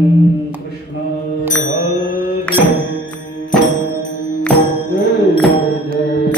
कृष्ण हरि जय जय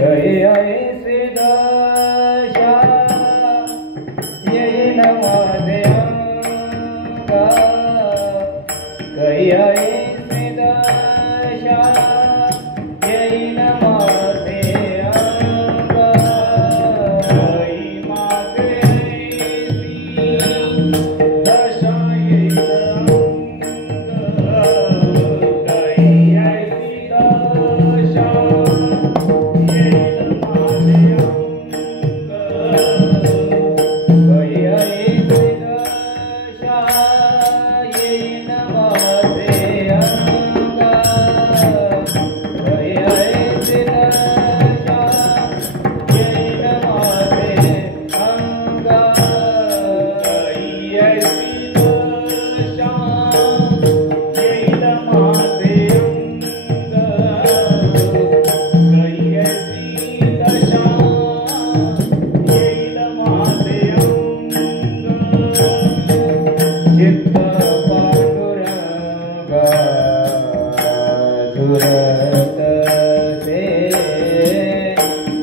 कही ऐसी दशा येईल माझे अंगा, कही ऐसी दशा येईल माझे अंगा, कही माझे ऐसी दशा येईल अंगा, कही ऐसी दशा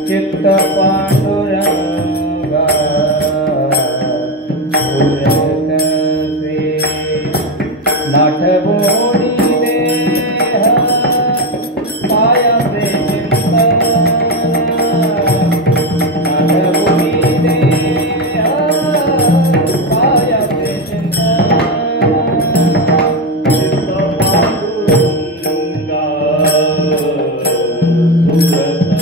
चित्त पांडुरंगा सुरत से नाठवोनी देह पाया से नाठवोनी देह पाया से चिंता चित्त पांडुरंगा सुरत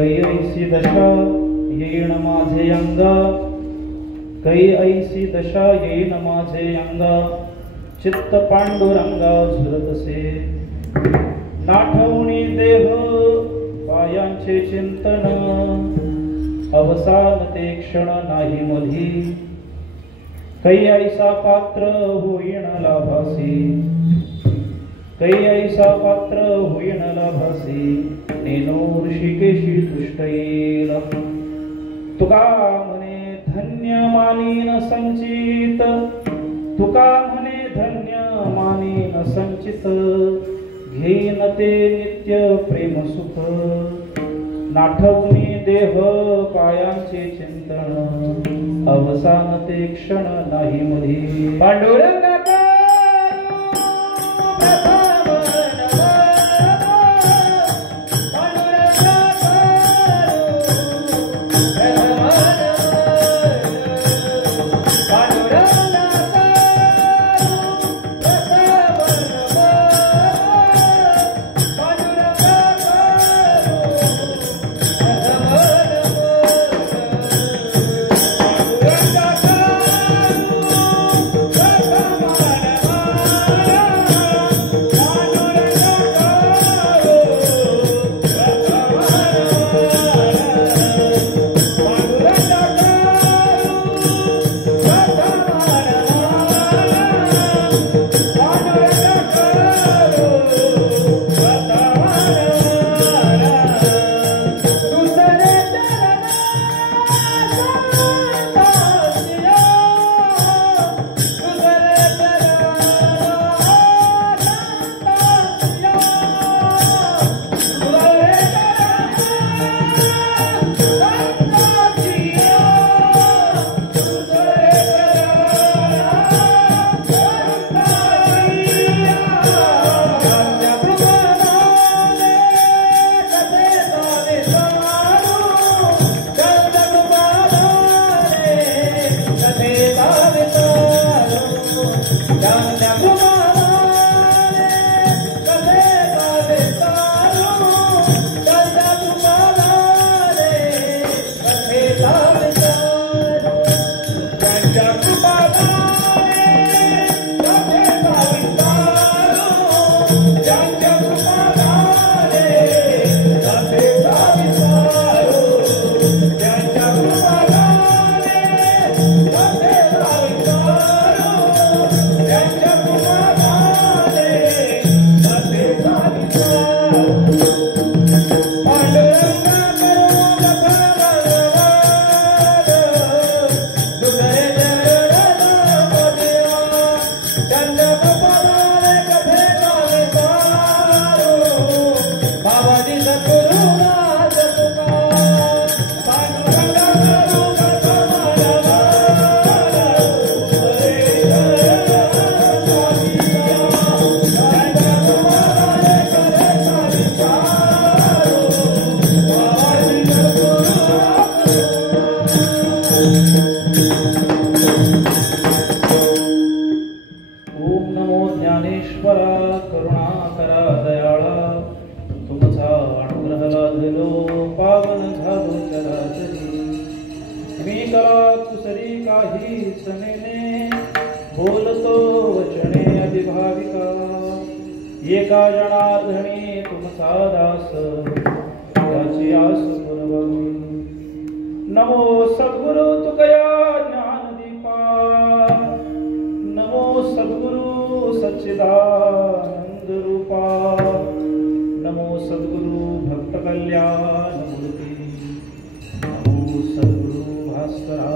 ऐसी दशा येण माझे अंग, ऐसी दशा येण माझे अंग, चित्त पांडुरंगा झुरतसे, नाठवणी देह पायांचे चिंतन, अवसान ते क्षण नाही मधी, ऐसा पात्र होईन लाभासी, ऐसा पात्र होईन लाभासी, नेनो ऋषिकेशी दृष्ट येईल, तुका म्हणे धन्य मानीन संचित, तुका म्हणे धन्य मानीन संचित, घेईन ते नित्य प्रेम सुख, नाठवणी देह पायांचे चिंतन, अवसान ते क्षण नाही मधी, पांडुरंगा एका जनार्दनी तुमचा दास, त्याची आस पुरवावी. नमो सद्गुरु तुकया ज्ञानदीपा, नमो सद्गुरु सच्चिदानंद रूपा, नमो सद्गुरु भक्त कल्याण मूर्ती, नमो सद्गुरु भास्करा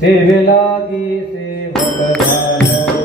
सेवे लागी सेवक झालो,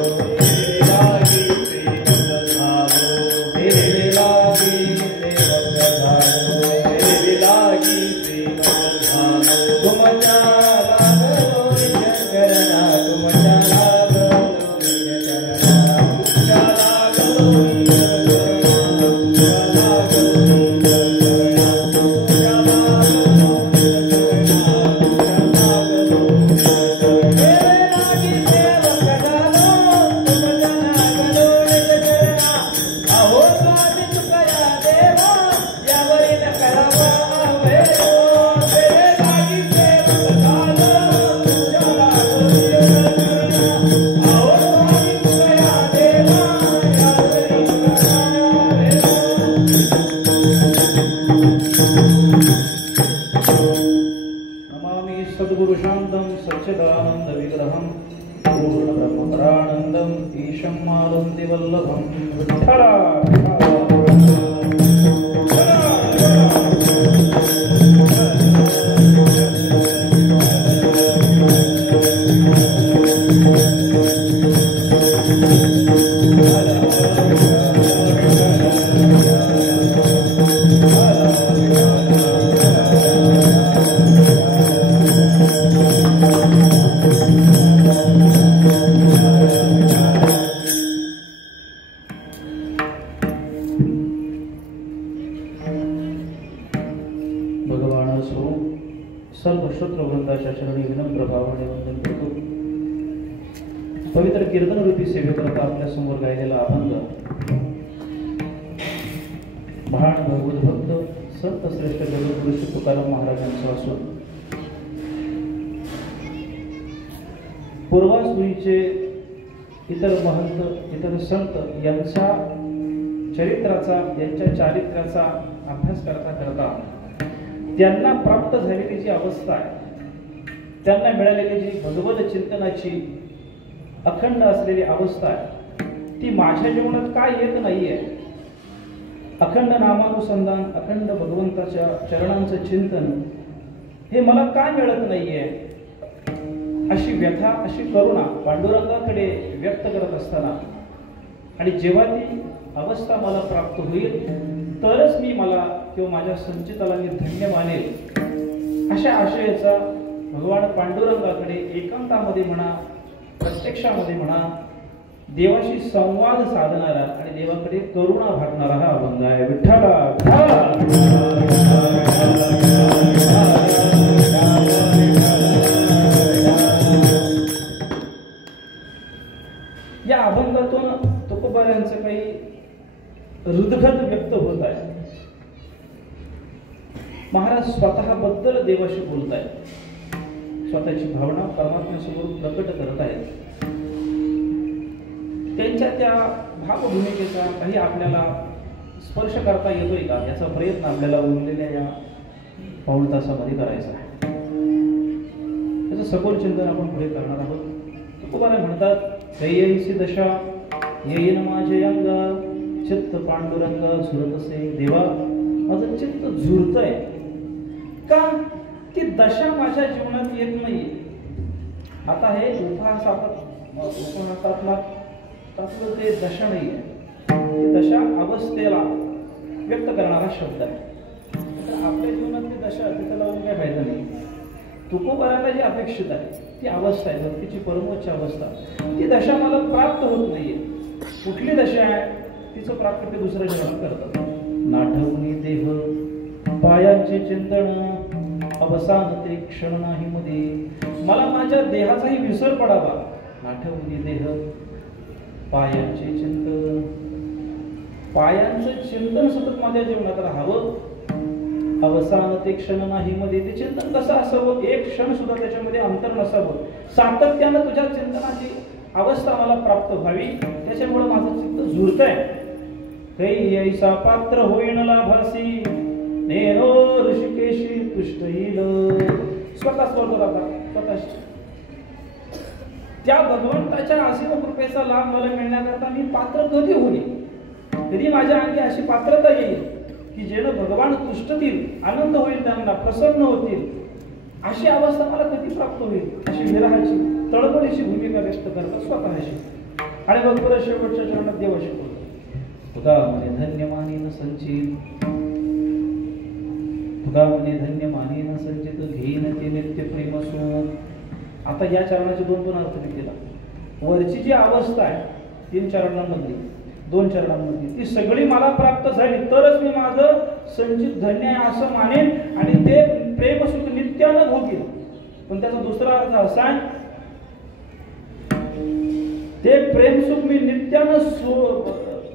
असो सर्व श्रोत्रवृंदाच्या चरणी विनम्र भावाने वंदन करतो. पवित्र कीर्तन रूपी सेवेकरता आपल्या समोर गायलेला अभंग महान भगवत भक्त संत श्रेष्ठ जगद्गुरु श्री तुकाराम महाराजांचा असून पूर्वासूरीचे इतर महंत इतर संत यांच्या चारित्र्याचा अभ्यास करता त्यांना प्राप्त झालेली जी अवस्था आहे, त्यांना मिळालेली जी भगवत चिंतनाची अखंड असलेली अवस्था आहे, ती माझ्या जीवनात काय येत नाहीये. अखंड नामानुसंधान, अखंड भगवंताच्या चरणांचं चिंतन हे मला काय मिळत नाहीये, अशी व्यथा, अशी करुणा पांडुरंगाकडे व्यक्त करत असताना आणि जेव्हा ती अवस्था मला प्राप्त होईल तरच मी मला किंवा माझ्या संचिताला मी धन्य मानेल, अशा आशयाचा भगवान पांडुरंगाकडे एकांतामध्ये म्हणा, प्रत्यक्षामध्ये म्हणा, देवाशी संवाद साधणारा आणि देवाकडे करुणा भागणारा हा अभंग आहे. विठ्ठला या अभंगातून तुकोबाऱ्यांचं काही हृदगत व्यक्त होत आहे. महाराज स्वतःबद्दल देवाशी बोलत आहेत, स्वतःची भावना परमात्म्यासमोर प्रकट करत आहेत. त्यांच्या त्या भावभूमिकेचा काही आपल्याला स्पर्श करता येतोय का, याचा प्रयत्न आपल्याला उरलेल्या या पाऊण तासामध्ये करायचा आहे. त्याचं सखोल चिंतन आपण पुढे करणार आहोत. तुकोबारा म्हणतात, कैयसी दशा येईन माझे अंगा, चित्त पांडुरंग झुरतसे. देवा, माझं चित्त झुरतंय का, ती दशा माझ्या जीवनात येत नाहीये. आता हे उपहासातला ते दशा नाहीये, दशा अवस्थेला व्यक्त करणारा शब्द आहे. आपल्या जीवनात ती दशा तिथं लावून काय फायदा नाही. तुकोबाराला जी अपेक्षित आहे ती अवस्था आहे, भक्तीची परमोच्च अवस्था, ती दशा मला प्राप्त होत नाहीये. कुठली दशा आहे, तिचं प्राप्त ते दुसऱ्या जीवनात करतात. नाठवणी देह पायांचे चिंतन, अवसान ते क्षण नाही मध्ये. मला माझ्या देहाचाही विसर पडावा. नाठवणी देह पायांचे चिंतन, पायांचं चिंतन सतत माझ्या जीवनात राहावं. अवसान ते क्षण नाही मध्ये. ते चिंतन कसं असावं, एक क्षण सुद्धा त्याच्यामध्ये अंतर नसावं. सातत्यानं तुझ्या चिंतनाची अवस्था मला प्राप्त व्हावी, त्याच्यामुळे माझं चित्त झुरतंय. काही ऐसा पात्र होईन लाभासी, नेरो ऋषिकेशी तुष्ट येईल. स्वतःच करतो आता, स्वतःच त्या भगवंताच्या असीम कृपेचा लाभ मला मिळण्याकरता मी पात्र कधी होईल, कधी माझ्या अंगी अशी पात्रता येईल की जेणं भगवान तुष्टतील, आनंद होईल, त्यांना प्रसन्न होतील, अशी अवस्था मला कधी प्राप्त होईल, अशी विरहाची तळमळीची भूमिका व्यक्त करतात स्वतःशी. आणि मग परत शेवटच्या चरणात देवाशी बोलतो, तुका म्हणे धन्य मानेन संचित, तुका म्हणे धन्य मानेन संचित, घेईन ते नित्य प्रेम सुख. आता या चरणाचे दोन अर्थ मी केला. वरची जी अवस्था आहे 3 चरणांमधली, 2 चरणांमधली, ती सगळी मला प्राप्त झाली तरच मी माझं संचित धन्य आहे असं मानेन आणि ते प्रेमसुख नित्यानं भोगील. पण त्याचा दुसरा अर्थ असा आहे, ते प्रेमसुख मी नित्यानं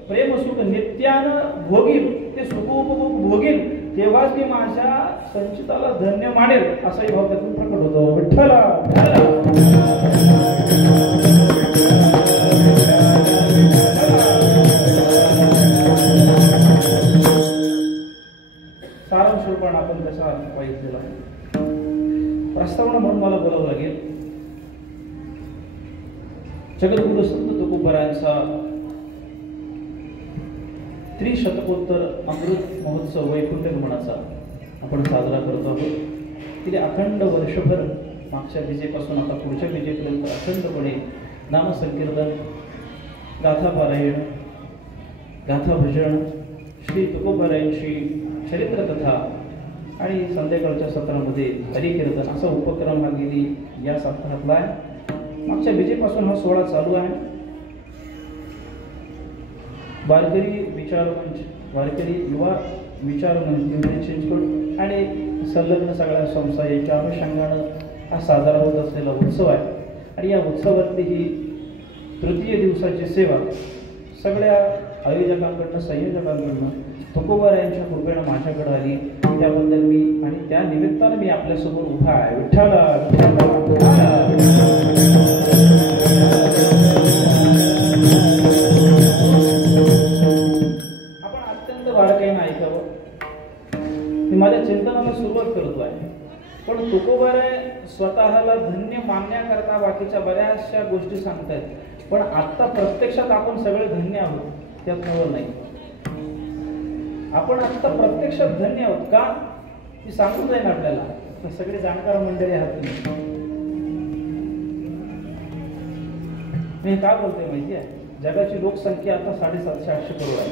प्रेमसुख नित्यानं भोगील, ते सुखोपभोग भोगील, तेव्हाच मी माझ्या संचिताला धन्य मानेल, असाही भाव त्यातून प्रकट होतो. विठ्ठला सारांश स्वरूपाने आपण त्याचा पाहिजेला प्रस्तावना म्हणून मला बोलावं लागेल. जगद्गुरु संत तुकोबारायांचा त्रिशतकोत्तर अमृत महोत्सव वैकुंठ गमनाचा आपण साजरा करतो आहोत. गेले अखंड वर्षभर, मागच्या विजेपासून आता पुढच्या विजेपर्यंत अखंडपणे नामसंकीर्तन, गाथा पारायण, गाथा भजन, श्री तुकोबारायांची चरित्रकथा आणि संध्याकाळच्या सत्रामध्ये हरिकीर्तन असा उपक्रम हा गेली या सप्ताहातला आहे. मागच्या विजेपासून हा सोहळा चालू आहे. वारकरी विचार मंच, वारकरी युवा विचार म्हणून चेंज करून आणि संलग्न सगळ्या संस्था याच्या अनुषंगानं हा साजरा होत असलेला उत्सव आहे. आणि या उत्सवातली ही तृतीय दिवसाची सेवा सगळ्या आयोजकांकडनं संयोजकांकडनं तुकोबारायांच्या कृपेनं माझ्याकडे आली. त्याबद्दल मी आणि त्या निमित्तानं मी आपल्यासमोर उभा आहे. विठ्ठला आपण अत्यंत बारकाईनं ऐकावं. मी माझ्या चिंतनाला सुरुवात करतो आहे. पण तुकोबाराय स्वतःला धन्य मानण्याकरता बाकीच्या बऱ्याचशा गोष्टी सांगतायत. पण आत्ता प्रत्यक्षात आपण सगळे धन्य आहोत त्यात नवल नाही. आपण आत्ता प्रत्यक्षात धन्य आहोत का ती सांगून जाईल आपल्याला. तर सगळे जाणकार मंडळी आहात तुम्ही. मी काय बोलतोय माहिती आहे, जगाची लोकसंख्या आता 750-800 करोड आहे.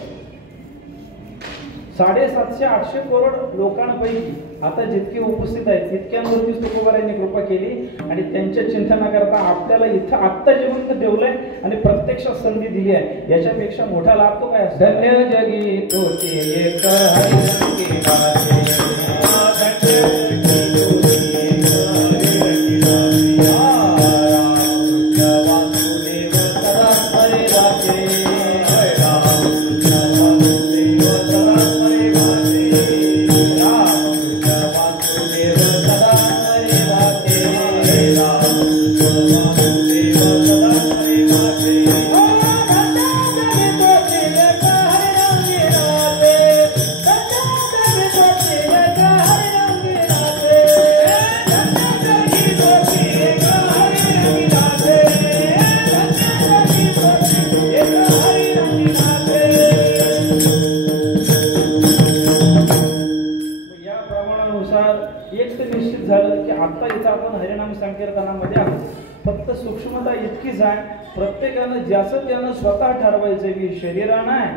750-800 करोड लोकांपैकी आता जितके उपस्थित आहेत तितक्यांवरतीच तुकोबारायांनी कृपा केली आणि त्यांच्या चिंतनाकरता आपल्याला इथं आत्ता जिवंत ठेवलंय आणि प्रत्यक्षात संधी दिली आहे. याच्यापेक्षा मोठा लाभ तो काय असतो. धन्य जगी तोचे एक हरिरंगी वाचे. एक तर निश्चित झालं की आता इथं आपण हरिनाम संकीर्तनामध्ये आहोत. फक्त सूक्ष्मता इतकीच आहे, प्रत्येकानं ज्याचं त्यानं स्वतः ठरवायचं की शरीरानं आहे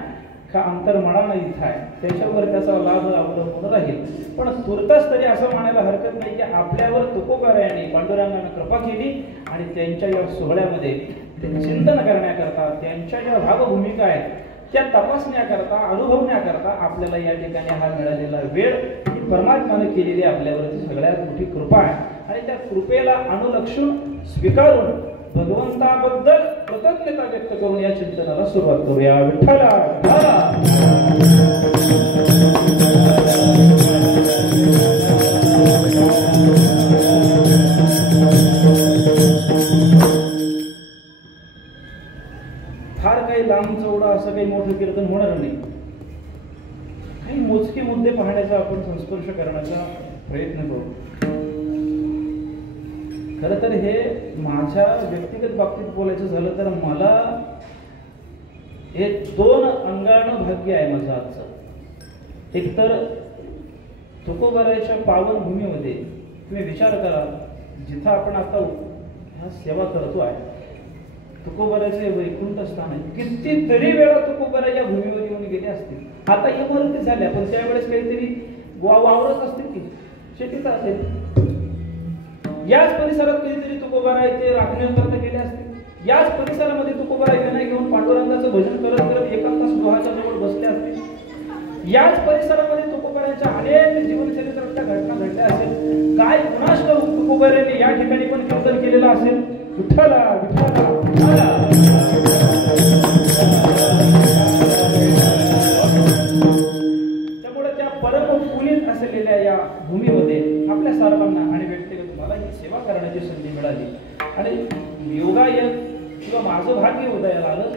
का अंतर्मनानं इथं आहे, त्याच्यावर त्याचा लाभ अवलंबून राहील. पण तुर्तास तरी असं म्हणायला हरकत नाही की आपल्यावर तुकोबारायांनी पांडुरंगानं कृपा केली आणि त्यांच्या या सोहळ्यामध्ये चिंतन करण्याकरता त्यांच्या ज्या भावभूमिका आहेत त्या तपासण्याकरता अनुभवण्याकरता आपल्याला या ठिकाणी हा मिळालेला वेळ ही परमात्मानं केलेली आपल्यावरती सगळ्यात मोठी कृपा आहे. आणि त्या कृपेला अनुलक्षून स्वीकारून भगवंताबद्दल कृतज्ञता व्यक्त करून या चिंतनाला सुरुवात करूया. विठ्ठला फार काही लांब चौडा असं काही मोठं कीर्तन होणार नाही. काही मोजके मुद्दे पाहण्याचा आपण संस्पर्श करण्याचा प्रयत्न करू. खरं तर हे माझ्या व्यक्तिगत बाबतीत बोलायचं झालं तर मला हे 2 अंगानं भाग्य आहे माझं आजचं. एक तर तुकोबाराच्या पावन भूमीमध्ये तुम्ही विचार करा, जिथं आपण आता ह्या सेवा करतो आहे तुकोबाराचे वैकुंठ स्थान आहे. कितीतरी वेळा तुकोबारा या भूमीवर येऊन गेले असतील. आता इमारती झाल्या पण त्यावेळेस काहीतरी वावरत असतील की शेतीच असेल. याच परिसरात कधीतरी तुकोबारा ते राखण्याकरता गेले असतील. याच परिसरामध्ये तुकोबारा विनय घेऊन पांडुरंगाचं भजन करत करत एकांतास गृहाच्या जवळ बसले असतील. याच परिसरामध्ये तुकोबाराच्या अनेक जीवनचरित्रातल्या घटना घडल्या असेल. काय कुणास ठाऊक तुकोबाराने या ठिकाणी पण कीर्तन केलेलं असेल. विठ्ठला विठ्ठला त्यामुळे त्या परम पुनीत असलेल्या या भूमीमध्ये आपल्या सर्वांना आणि व्यक्तिगत मला ही सेवा करण्याची संधी मिळाली. आणि योगायोग किंवा माझं भाग्य उदयाला आलं.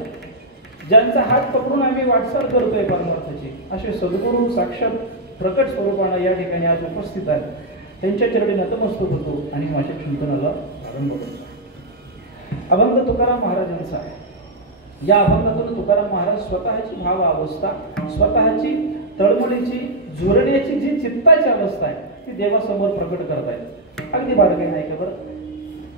ज्यांचा हात पकडून आम्ही वाटचाल करतोय परमार्थाची असे सद्गुरू साक्षात प्रकट स्वरूपानं या ठिकाणी आज उपस्थित आहेत. त्यांच्या चरणी नतमस्तक होतो आणि माझ्या चिंतनाला आरंभ करतो. अभंग तुकाराम महाराजांचा आहे. या अभंगातून तुकाराम महाराज स्वतःची भाव अवस्था, स्वतःची तळमळीची झुरण्याची जी चित्ताची अवस्था आहे ती देवासमोर प्रकट करतायत. अगदी बारकाईने ऐका बरं.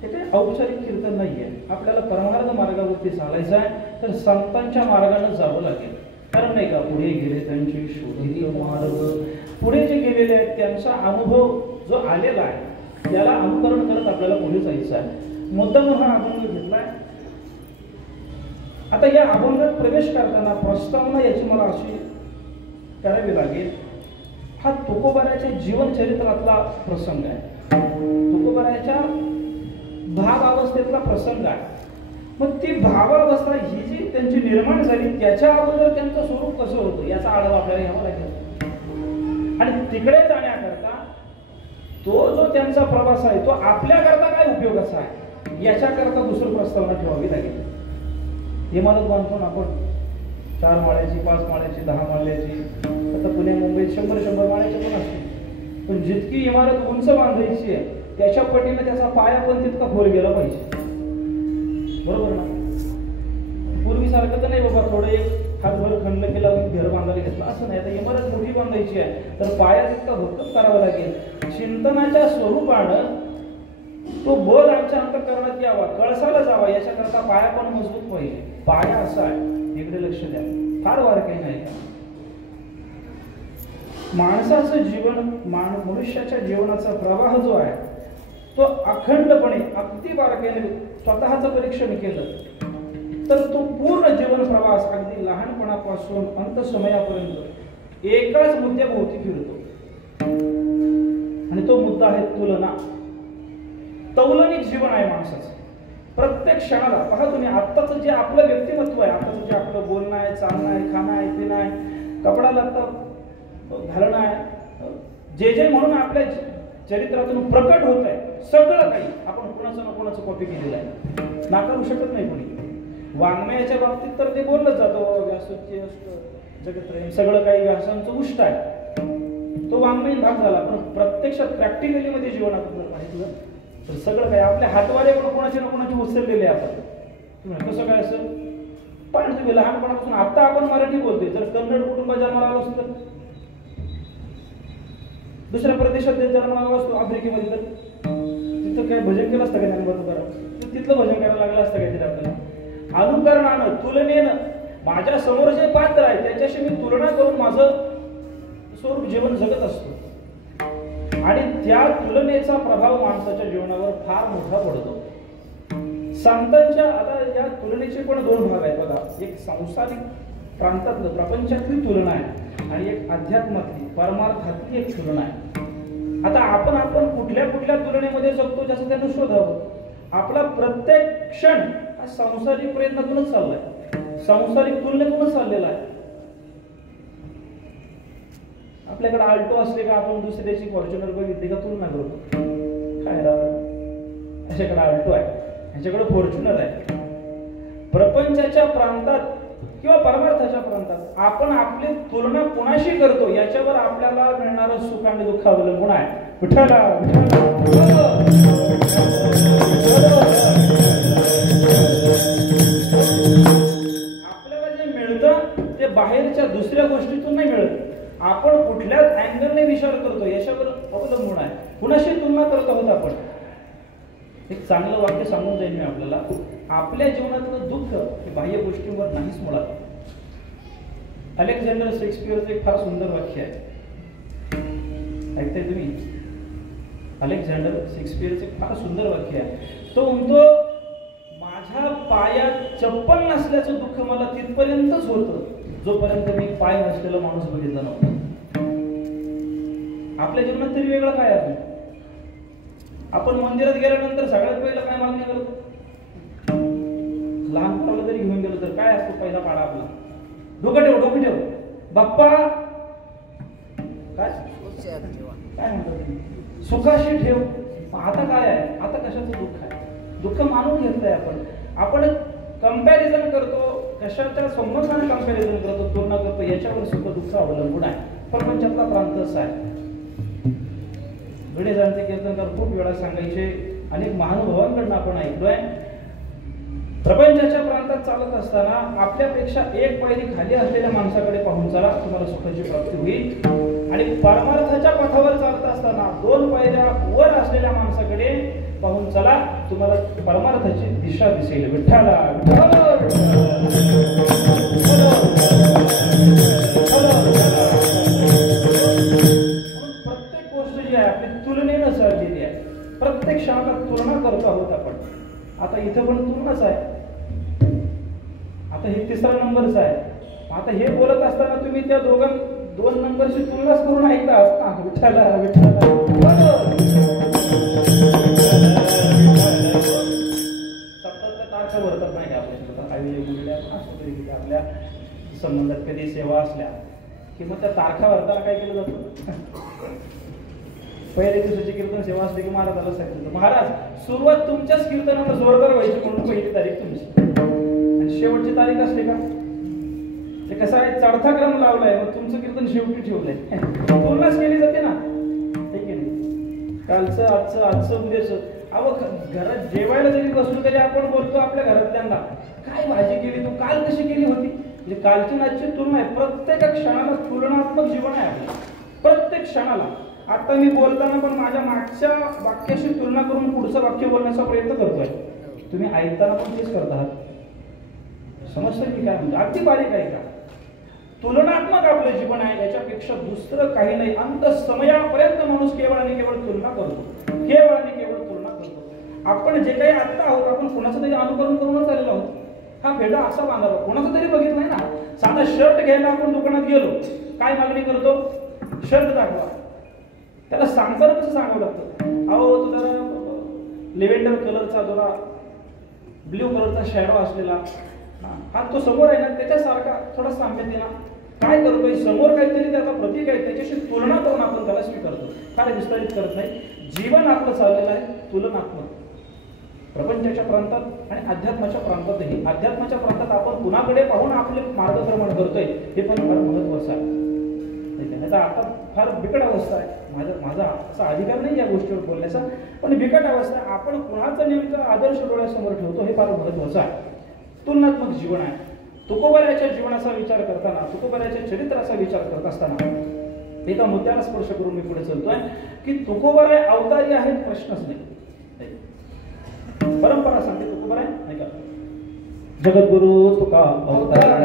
हे काही औपचारिक कीर्तन नाहीये. आपल्याला परमार्थ मार्गावरती चालायचं आहे तर संतांच्या मार्गाने जावं लागेल. कारण नाही का, पुढे गेले त्यांचे शोधिले मार्ग, पुढे जे गेलेले आहेत त्यांचा अनुभव जो आलेला आहे त्याला अनुकरण करत आपल्याला पुढे जायचं आहे. मुद्दाम हा अभंग घेतलाय. आता या अभंगात प्रवेश करताना प्रस्तावना याची मला अशी करावी लागेल तुकोबाराच्या जीवनचरित्रातला प्रसंग आहे. तुकोबाराच्या भावावस्थेतला प्रसंग आहे. मग ती भावावस्था ही जी त्यांची निर्माण झाली त्याच्या अगोदर त्यांचं स्वरूप कसं होतं याचा आढावा आपल्याला घ्यावा लागेल. आणि तिकडे जाण्याकरता तो जो त्यांचा प्रवास आहे तो आपल्याकरता काय उपयोगाचा आहे याच्याकरता दुसरं प्रस्तावना ठेवावी लागेल. इमारत बांधतो ना आपण 4 माळ्याची, 5 माळ्याची, 10 माळ्याची, आता पुणे मुंबईत 100 माळ्याची पण असते. पण जितकी इमारत उंच बांधायची आहे त्याच्या पटीने त्याचा पाया पण तितका खोल गेला पाहिजे. बरोबर ना? पूर्वीसारखं तर नाही बाबा थोडं एक हातभर खंड केला घर बांधायला घेतलं असं नाही. आता इमारत मोठी बांधायची आहे तर पाया तितका भक्कम करावा लागेल. चिंतनाच्या स्वरूपानं तो बोध आमच्या अंतःकरणात यावा, कळसाला जावा याच्याकरता पाया पण मजबूत पाहिजे. पाया असा आहे, इकडे लक्ष द्या, फार वारकरी नाही का. माणसाचं जीवन, मनुष्याच्या जीवनाचा प्रवाह जो आहे तो अखंडपणे अगदी बारकाईने स्वतःचं परीक्षण केलं तर तो पूर्ण जीवन प्रवास अगदी लहानपणापासून अंतसमयापर्यंत एकाच मुद्द्याभोवती फिरतो. आणि तो मुद्दा आहे तुलना. तौलनिक जीवन आहे माणसाचं. प्रत्येक क्षणाला पहा तुम्ही, आत्ताचं जे आपलं व्यक्तिमत्व आहे, आत्ताचं जे आपलं बोलणं आहे, चालणं आहे, खाणं आहे, पिणं आहे, कपडा लत्ता घालणं आहे, जे म्हणून आपल्या चरित्रातून प्रकट होत आहे सगळं काही आपण कोणाचं ना कोणाचं कॉपी केलेलं आहे. नाकारू शकत नाही कोणी. वाङ्मयाच्या बाबतीत तर ते बोललं जातं व्यासोच्य जगत्रयी सगळं काही व्यासांचं उष्ट आहे, तो वाङ्मयीन भाग झाला. पण प्रत्यक्षात प्रॅक्टिकली मध्ये जीवनात माहिती तर सगळं काय आपल्या हातवारे पण कोणाचे ना कोणाचे उचललेले आपण. कसं काय असं? पण तुम्ही लहानपणापासून आता आपण मराठी बोलतोय, जर कन्नड कुटुंबात जन्माला आलो असतो तर, दुसऱ्या प्रदेशात जन्माला आलो असतो आफ्रिकेमध्ये तर तिथं काय भजन केलं असतं का ज्ञानोबा तिथलं भजन करायला लागलं असतं काहीतरी आपल्याला. अनुकरणानं, तुलनेनं माझ्या समोर जे पात्र आहे त्याच्याशी मी तुलना करून माझं स्वरूप जीवन जगत असतो. आणि त्या तुलनेचा प्रभाव माणसाच्या जीवनावर फार मोठा पडतो. संतांच्या आता या तुलनेचे पण 2 भाग आहेत बघा. एक सांसारिक प्रांतातलं प्रपंचातली तुलना आहे आणि एक अध्यात्मातली परमार्थातली एक तुलना आहे. आता आपण कुठल्या तुलनेमध्ये जगतो ज्याचं त्यानं शोधावं. आपला प्रत्येक क्षण हा सांसारिक प्रयत्नातूनच चाललाय, सांसारिक तुलनेतूनच चाललेला आहे. आपल्याकडे आल्टो असले का आपण दुसऱ्याची फॉर्च्युनर बघितली का तुलना करतो, काय राव ह्याच्याकडे आल्टो आहे, ह्याच्याकडे फॉर्च्युनर आहे. प्रपंचाच्या प्रांतात किंवा परमार्थाच्या प्रांतात आपण आपली तुलना कोणाशी करतो याच्यावर आपल्याला मिळणारं सुख आणि दुःख अवलंबून आहे. विठ्ठला आपल्याला जे मिळतं ते बाहेरच्या दुसऱ्या गोष्टीतून नाही मिळत. आपण कुठल्या अँगलने विचार करतो याच्यावर अवलंबून आहे. कुणाशी तुलना करत आहोत आपण. एक चांगलं वाक्य सांगून जाईल मी आपल्याला. आपल्या जीवनातलं दुःख हे बाह्य गोष्टींवर नाहीच मुळात. अलेक्झांडर शेक्सपियरचं एक फार सुंदर वाक्य आहे, ऐकताय तुम्ही? अलेक्झांडर शेक्सपियरचं एक फार सुंदर वाक्य आहे. तो म्हणतो, माझ्या पायात चप्पल नसल्याचं दुःख मला तिथपर्यंतच होतं जोपर्यंत मी पाय नसलेला माणूस बघितला नव्हता. आपल्या जीवनात तरी वेगळं काय आहे? आपण मंदिरात गेल्यानंतर सगळ्यात पहिलं काय मागणी करतो? लहान मुलाला जरी घेऊन गेलो तर काय असतो पहिला पाडा आपला? डोकं ठेव बाप्पा, काय म्हणतात, सुखाशी ठेव. आता काय आहे? आता कशाचं दुःख आहे? दुःख मानून घेतलंय आपण कंपॅरिझन करतो, कशाच्या संबंधाने कंपॅरिझन करतो, तुलना करतो, याच्यावर सुख दुःख अवलंबून आहे. प्रपंचातला प्रांतच आहे. गणेशांचे कीर्तनकार खूप वेळा सांगायचे, अनेक महानुभावांकडून आपण ऐकलोय. प्रपंचाच्या प्रांतात चालत असताना आपल्यापेक्षा एक पायरी खाली असलेल्या माणसाकडे पाहून चला, तुम्हाला सुखाची प्राप्ती होईल. आणि परमार्थाच्या पथावर चालत असताना 2 पायऱ्या वर असलेल्या माणसाकडे पाहून चला, तुम्हाला परमार्थाची दिशा दिसेल. विठ्ठला प्रत्येक गोष्ट जी आहे आपली तुलनेनं चाललेली आहे. प्रत्येक क्षणाला तुलना करतो आहोत आपण. आता इथं पण तुलनाच आहे. आता हे 3रा नंबरच आहे. आता हे बोलत असताना तुम्ही त्या 2 नंबरची तुलनाच करून ऐकतात ना, विठ्ठला विठ्ठला सतत तारखा भरतात नाही का आपल्या काही आपल्या संबंधात कधी सेवा असल्या की मग त्या तारखा भरताना काय केलं जातं, पहिल्या दिवसाची कीर्तन सेवा असली की महाराजाला सांगितलं, महाराज सुरुवात तुमच्याच कीर्तनाला जोरदार व्हायची म्हणून पहिली तारीख तुमची आणि शेवटची तारीख असली का ते कसं आहे, चढता क्रम लावलाय मग तुमचं कीर्तन शेवटी ठेवलंय, तुलनाच केली जाते ना, ठीक आहे नाही, कालचं आजचं उद्याचं. अहो घरात जेवायला जरी बसलो तरी आपण बोलतो आपल्या घरातल्यांना, काय भाजी केली तू, काल कशी केली होती, म्हणजे कालची नाचची तुलना आहे. प्रत्येक क्षणाला तुलनात्मक जीवन आहे आपलं, प्रत्येक क्षणाला. आता मी बोलताना पण माझ्या मागच्या वाक्याशी तुलना करून पुढचं वाक्य बोलण्याचा प्रयत्न करतोय, तुम्ही ऐकताना पण तेच करत आहात. समजतं की काय म्हणजे, अगदी बारीक आहे का, तुलनात्मक आपलं जीवन आहे, याच्यापेक्षा दुसरं काही नाही. अंत समयापर्यंत माणूस केवळ आणि केवळ तुलना करतो, केवळ आणि केवळ तुलना करतो. आपण जे काही आता आहोत आपण कोणाचं तरी अनुकरण करूनच आलेलो आहोत. हा भेटा असा बांधावा, कोणाचं तरी बघितलं नाही ना. साधा शर्ट घ्यायला आपण दुकानात गेलो, काय मागणी करतो, शर्ट दाखवा. त्याला सांगताना कसं सांगावं लागतं, अहो तो जरा लेव्हेंडर कलरचा जरा ब्ल्यू कलरचा शॅडो असलेला हा तो समोर आहे ना त्याच्यासारखा थोडा साम्य ना, काय करतोय समोर काहीतरी त्याचा प्रतीक आहे त्याच्याशी तुलना करून आपण त्याला स्वीकारतो, फार विस्तारित करत नाही. जीवन आपलं चाललेलं आहे तुलनात्मक, प्रपंचाच्या प्रांतात आणि अध्यात्माच्या प्रांतातही. अध्यात्माच्या प्रांतात आपण कुणाकडे पाहून आपले मार्गक्रमण करतोय हे पण फार महत्वाचं आहे. आता फार बिकट अवस्था आहे, माझा असा अधिकार नाही या गोष्टीवर बोलण्याचा, पण बिकट अवस्था आहे. आपण कुणाचा नेमका आदर्श डोळ्यासमोर ठेवतो हे फार महत्वाचं आहे. तुलनात्मक जीवन आहे. तुकोबाराच्या जीवनाचा विचार करताना, तुकोबाराच्या चरित्राचा विचार करत असताना एका मुद्द्याला स्पर्श करून मी पुढे चलतोय की तुकोबाराय अवतारी आहेत, प्रश्नच नाही. परंपरा सांगते तुकोबाराय नाही का, जगद्गुरु तुका अवतार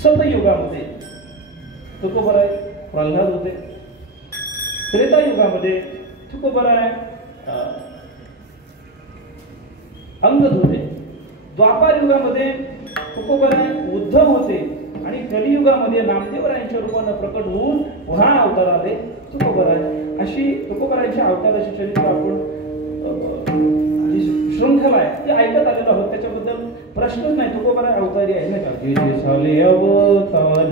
सतयुगामध्ये तुकोबाराय प्रल्हाद होते, त्रेतायुगामध्ये तुकोबाराय अंगद होते, द्वापार युगामध्ये तुकोबाराय उद्धव होते आणि कलियुगामध्ये नामदेवरायांच्या रूपानं प्रकट होऊन पुन्हा अवतार आले तुकोबाराय. अशी तुकोबारायांच्या अवताराची चरित्र आपण श्रृंखला आहे ते ऐकत आलेलो आहोत, त्याच्याबद्दल प्रश्नच नाही. तुकोबाराय अवतारी आहे नाही का, जे जे साले अवतार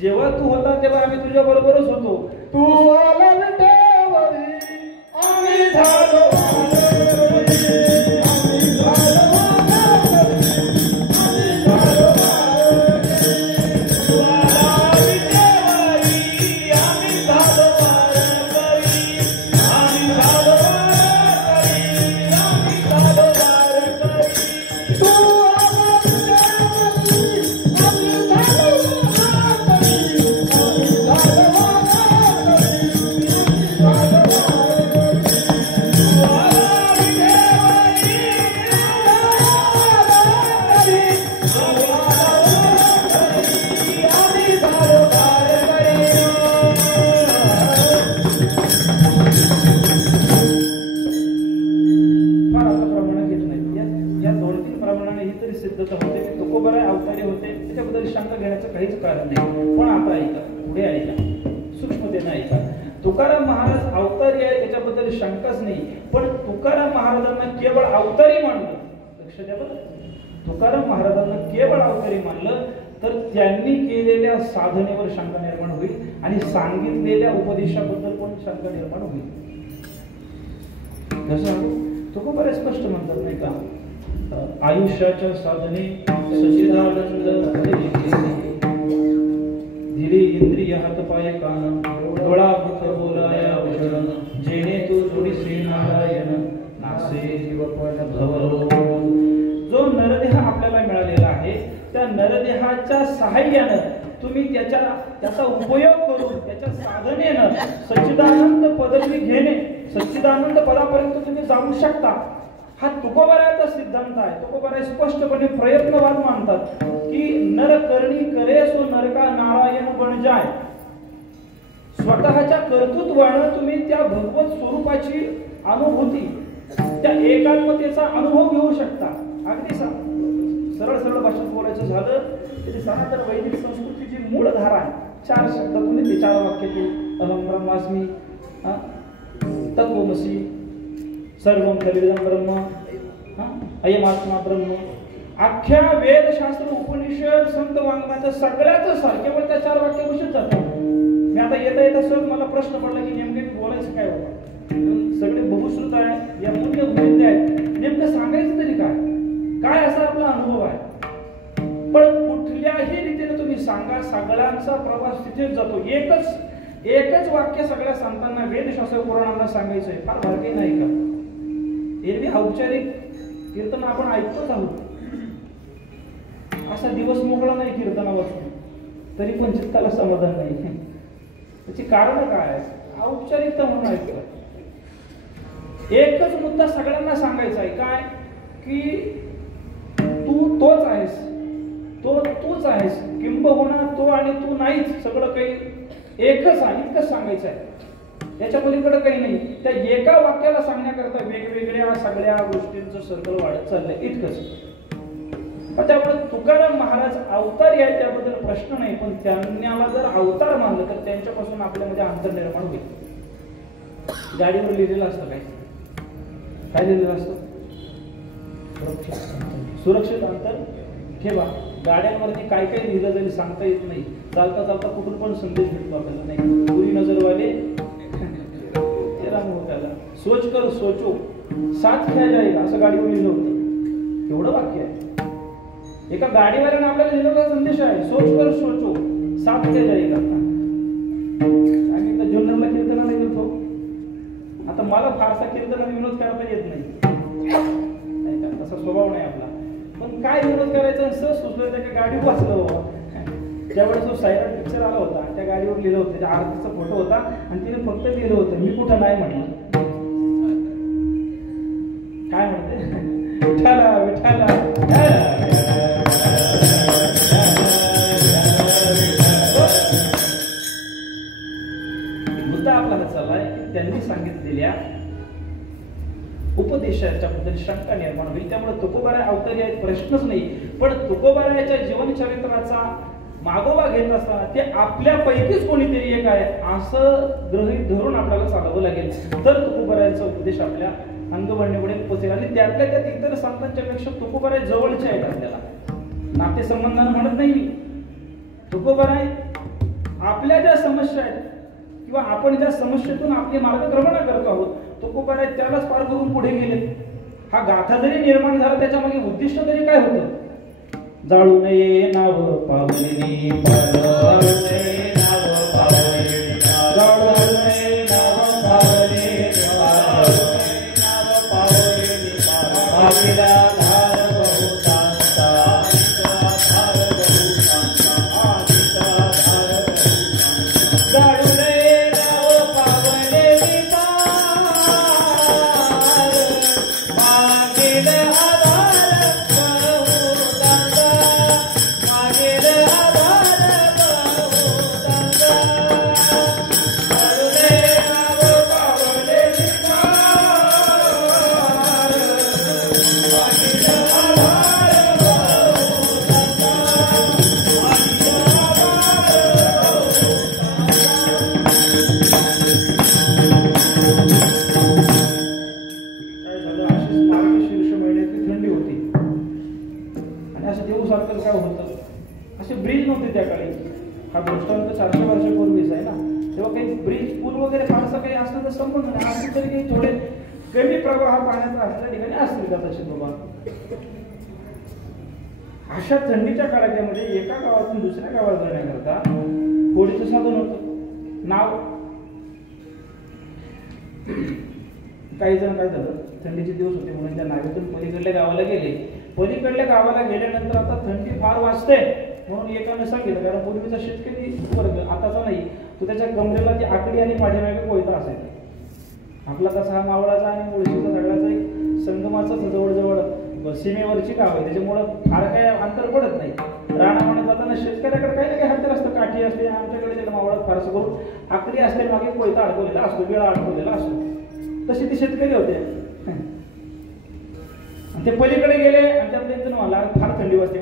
जेव्हा तू होता तेव्हा आम्ही तुझ्या बरोबरच होतो. तू आला विटेवरी आम्ही झालो काहीच कारण नाही. पण आता ऐका, पुढे ऐका, सूक्ष्मतेने ऐका. तुकाराम महाराज अवतारी आहे त्याच्याबद्दल शंकाच नाही. पण तुकाराम महाराजांना केवळ अवतारी मानलं, लक्ष द्या बरं, तुकाराम महाराजांना केवळ अवतारी मानलं तर त्यांनी केलेल्या साधनेवर शंका निर्माण होईल आणि सांगितलेल्या उपदेशाबद्दल पण शंका निर्माण होईल. कसं तुकोबा स्पष्ट म्हणतात नाही का, आयुष्याच्या साधने सच्चिदानंद धीरे इंद्रिय हात पाय कान डोळा मुख बोलाया वचन जेणे तू जोडीसे नारायण नासे जीवपण भव. जो नरदेह आपल्याला मिळालेला आहे त्या नरदेहाच्या सहाय्यानं तुम्ही त्याचा उपयोग करून त्याच्या साधनेनं सच्चिदानंद पदवी घेणे, सच्चिदानंद पदापर्यंत तुम्ही जाऊ शकता. हा तुकोबारायाचा सिद्धांत आहे. तुकोबाराय स्पष्टपणे प्रयत्नवाद मानतात की नर करणी करे सो नरका नारायण बन जाय. स्वतःच्या कर्तृत्वानं तुम्ही त्या भगवत स्वरूपाची अनुभूती, त्या एकात्मतेचा अनुभव घेऊ शकता. अगदी सरळ सरळ भाषेत बोलायचं झालं तर सनातन वैदिक संस्कृतीची मूळ धारा आहे. 4 शब्दातून ते 4 वाक्यातील अहम ब्रह्मास्मी, तत्वमसी, सर्वं खलिदं ब्रह्म, अयमात्मा ब्रह्म. अख्ख्या वेदशास्त्र उपनिषद संत वाङ्मयाचं सगळ्याच सार केवळ त्या 4 वाक्यापासून जातं. मी आता येता सहज मला प्रश्न पडला की नेमकं बोलायचं काय बाबा, सगळे बहुश्रुत आहे, या मूल्य भूमितले आहेत, नेमकं सांगायचं तरी काय, काय असा आपला अनुभव आहे. पण कुठल्याही रीतीने तुम्ही सांगा, सगळ्यांचा प्रवास तिथेच जातो. एकच वाक्य सगळ्या संतांना वेदशास्त्र पुराणांना सांगायचं आहे. फार बारकाई नाही का? एरवी औपचारिक कीर्तन आपण ऐकतोच आहोत. असा दिवस मोकळा नाही कीर्तनापासून, तरी पण चित्ताला समाधान नाही. त्याची कारण काय आहे? औपचारिकता म्हणून ऐकतो. एकच मुद्दा सगळ्यांना सांगायचा आहे, काय की तू तोच आहेस, तूच आहेस, किंबहुना तो आणि तू नाहीच, सगळं काही एकच आहे, इतकंच सांगायचं आहे. याच्या पलीकडे काही नाही. त्या एका वाक्याला सांगण्याकरता वेगवेगळ्या सगळ्या गोष्टींचं सर्कल वाढत चाललंय, इतकंच. त्यामुळे तुकाराम महाराज अवतारी आहे त्याबद्दल प्रश्न नाही. पण त्यांना जर अवतार मानलं तर त्यांच्यापासून आपल्यामध्ये अंतर निर्माण होईल. गाडीवर लिहिलेलं असतं काय लिहिलेलं असतं? सुरक्षित अंतर ठेवा. गाड्यांवरती काय काय लिहिलं जाईल सांगता येत नाही. चालता चालता कुठून पण संदेश भेटतो आपल्याला, नाही पुरी नजर वाले तेरा मोह त्याला, सोच कर सोचो साथ घ्या जाईल, असं गाडीवर लिहिलं होतं. एवढं वाक्य आहे. एका गाडीवाल्याने आपल्याला लिहिलेला संदेश आहे, सोच कर सोचो साथ घ्या जाईल. आम्ही तर जुन्नरला कीर्तनाला गेलो. आता मला फारसा कीर्तनाचा विनोद करता येत नाही का, तसा स्वभाव नाही आपला. पण काय विरोध करायचा सहज सुचलं. त्या गाडी वाचलं बाबा. त्यावेळेस जो सायरट पिक्चर आला होता, त्या गाडीवर लिहिलं होतं, त्याच्या आरतीचा फोटो होता आणि तिने फक्त लिहिलं होतं, मी कुठं नाही म्हटलं. काय म्हणते, विठाला विठाला. मुद्दा आपला हा चाललाय की त्यांनी सांगितलेल्या उपदेशाच्या बद्दल शंका निर्माण होईल. त्यामुळे तुकोबाराय अवतारी आहेत प्रश्नच नाही. पण तुकोबारायाच्या जीवनचरित्राचा मागोवा घेत असताना ते आपल्यापैकीच कोणीतरी एक आहे असं गृहीत धरून आपल्याला चालवावं लागेल, तर तुकोबारायाचा उपदेश आपल्या अंगवळणीपुढे पोचेल. आणि त्यातल्या त्यात इतर संतांच्या पेक्षा तुकोबाराय जवळचे आहेत आपल्याला. नातेसंबंधानं म्हणत नाही मी. तुकोबाराय आपल्या ज्या समस्या आहेत किंवा आपण ज्या समस्येतून आपली मार्गक्रमण करतो आहोत, तुकोबाराय त्यालाच पार करून पुढे गेले. हा गाथा जरी निर्माण झाला त्याच्यामागे उद्दिष्ट तरी काय होतं? जाळू नये नाव पावली, जाळू नये नाव पावली, जाळू नये नाव पावली, नाव पावली, पाविला धार बहुतांता, धार बहुतांता, धार बहुतांता, जाळू नये नाव पावले विकार, मागील आधार बहुतांता, मागील आधार बहुतांता. कमी प्रवाह पाण्याचा असल्या ठिकाणी असतील कदाचित बाबा. अशा थंडीच्या काळामध्ये एका गावातून दुसऱ्या गावात जाण्याकरता होडीचं साधन होतं. नाव काही जण काय झालं, थंडीचे दिवस होते म्हणून त्या नावेतून पलीकडल्या गावाला गेले. पलीकडल्या गावाला गेल्यानंतर आता थंडी फार वाजते म्हणून एकानं सांगितलं, कारण पूर्वीचा शेतकरी वर्ग आताचा नाही, तो त्याच्या कमरेला ती आकडी आणि पाठीमागे कोयता असायचा. आपला कसा हा मावळाचा आणि मुळशीचा सगळ्याचा एक संगमाचा जवळजवळ सीमेवरची गाव आहे, त्याच्यामुळं फार काय अंतर पडत नाही. रानामध्ये जाताना शेतकऱ्याकडे काही ना काही अंतर असतं, काठी असते, आमच्याकडे त्याला मावळात फारसं करून आकडी असते, मागे कोयता अडकवलेला असतो, वेळा अडकवलेला असतो. तसे ते शेतकरी होते. ते पलीकडे गेले आणि त्यातले एक जण म्हणला, फार थंडी वाजते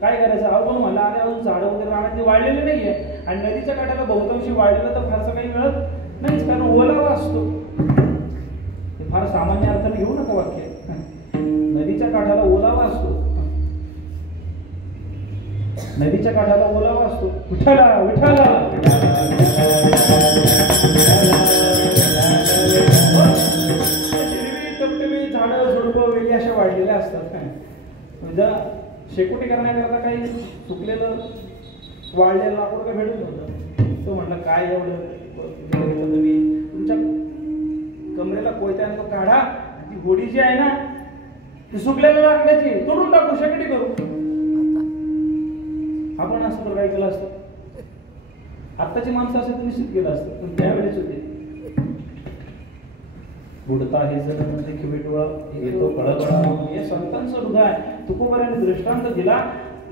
काय करायचं, अवघड म्हणला, आणि अजून झाडं वगैरे रानातली वाढलेली नाहीये आणि नदीच्या काठाला बहुतांशी वाढलेलं तर फारसं काही मिळत नाहीच, कारण ओलावा असतो. ते फार सामान्य अर्थाने घेऊ नका वाक्य. नदीच्या काठाला ओलावा असतो, नदीच्या काठाला ओलावा असतो. विठाला विठाला टपटपी झाडं झुडपं वेली अशा वाढलेल्या असतात. काय शेकोटी करण्याकरता काही सुकलेलं वाढलेलं लाकूड काय भेटत नव्हतं. तो म्हणलं काय एवढं तुम्ही तुमच्या कमरेला कोयत्यानं तो काढा, ती होडी जी आहे ना ती सुकलेल्या लाकडाची तोडून टाकू, शेकोटी करू. आपण असं तर काय केलं असतं, आत्ताची माणसं असं तर निश्चित केलं असतं, पण त्यावेळेस होते. बुडता हे जण देखील भेटवळा येतो कळकळा, हे संतांचं हृदय आहे. तुकोबाराने दृष्टांत दिला.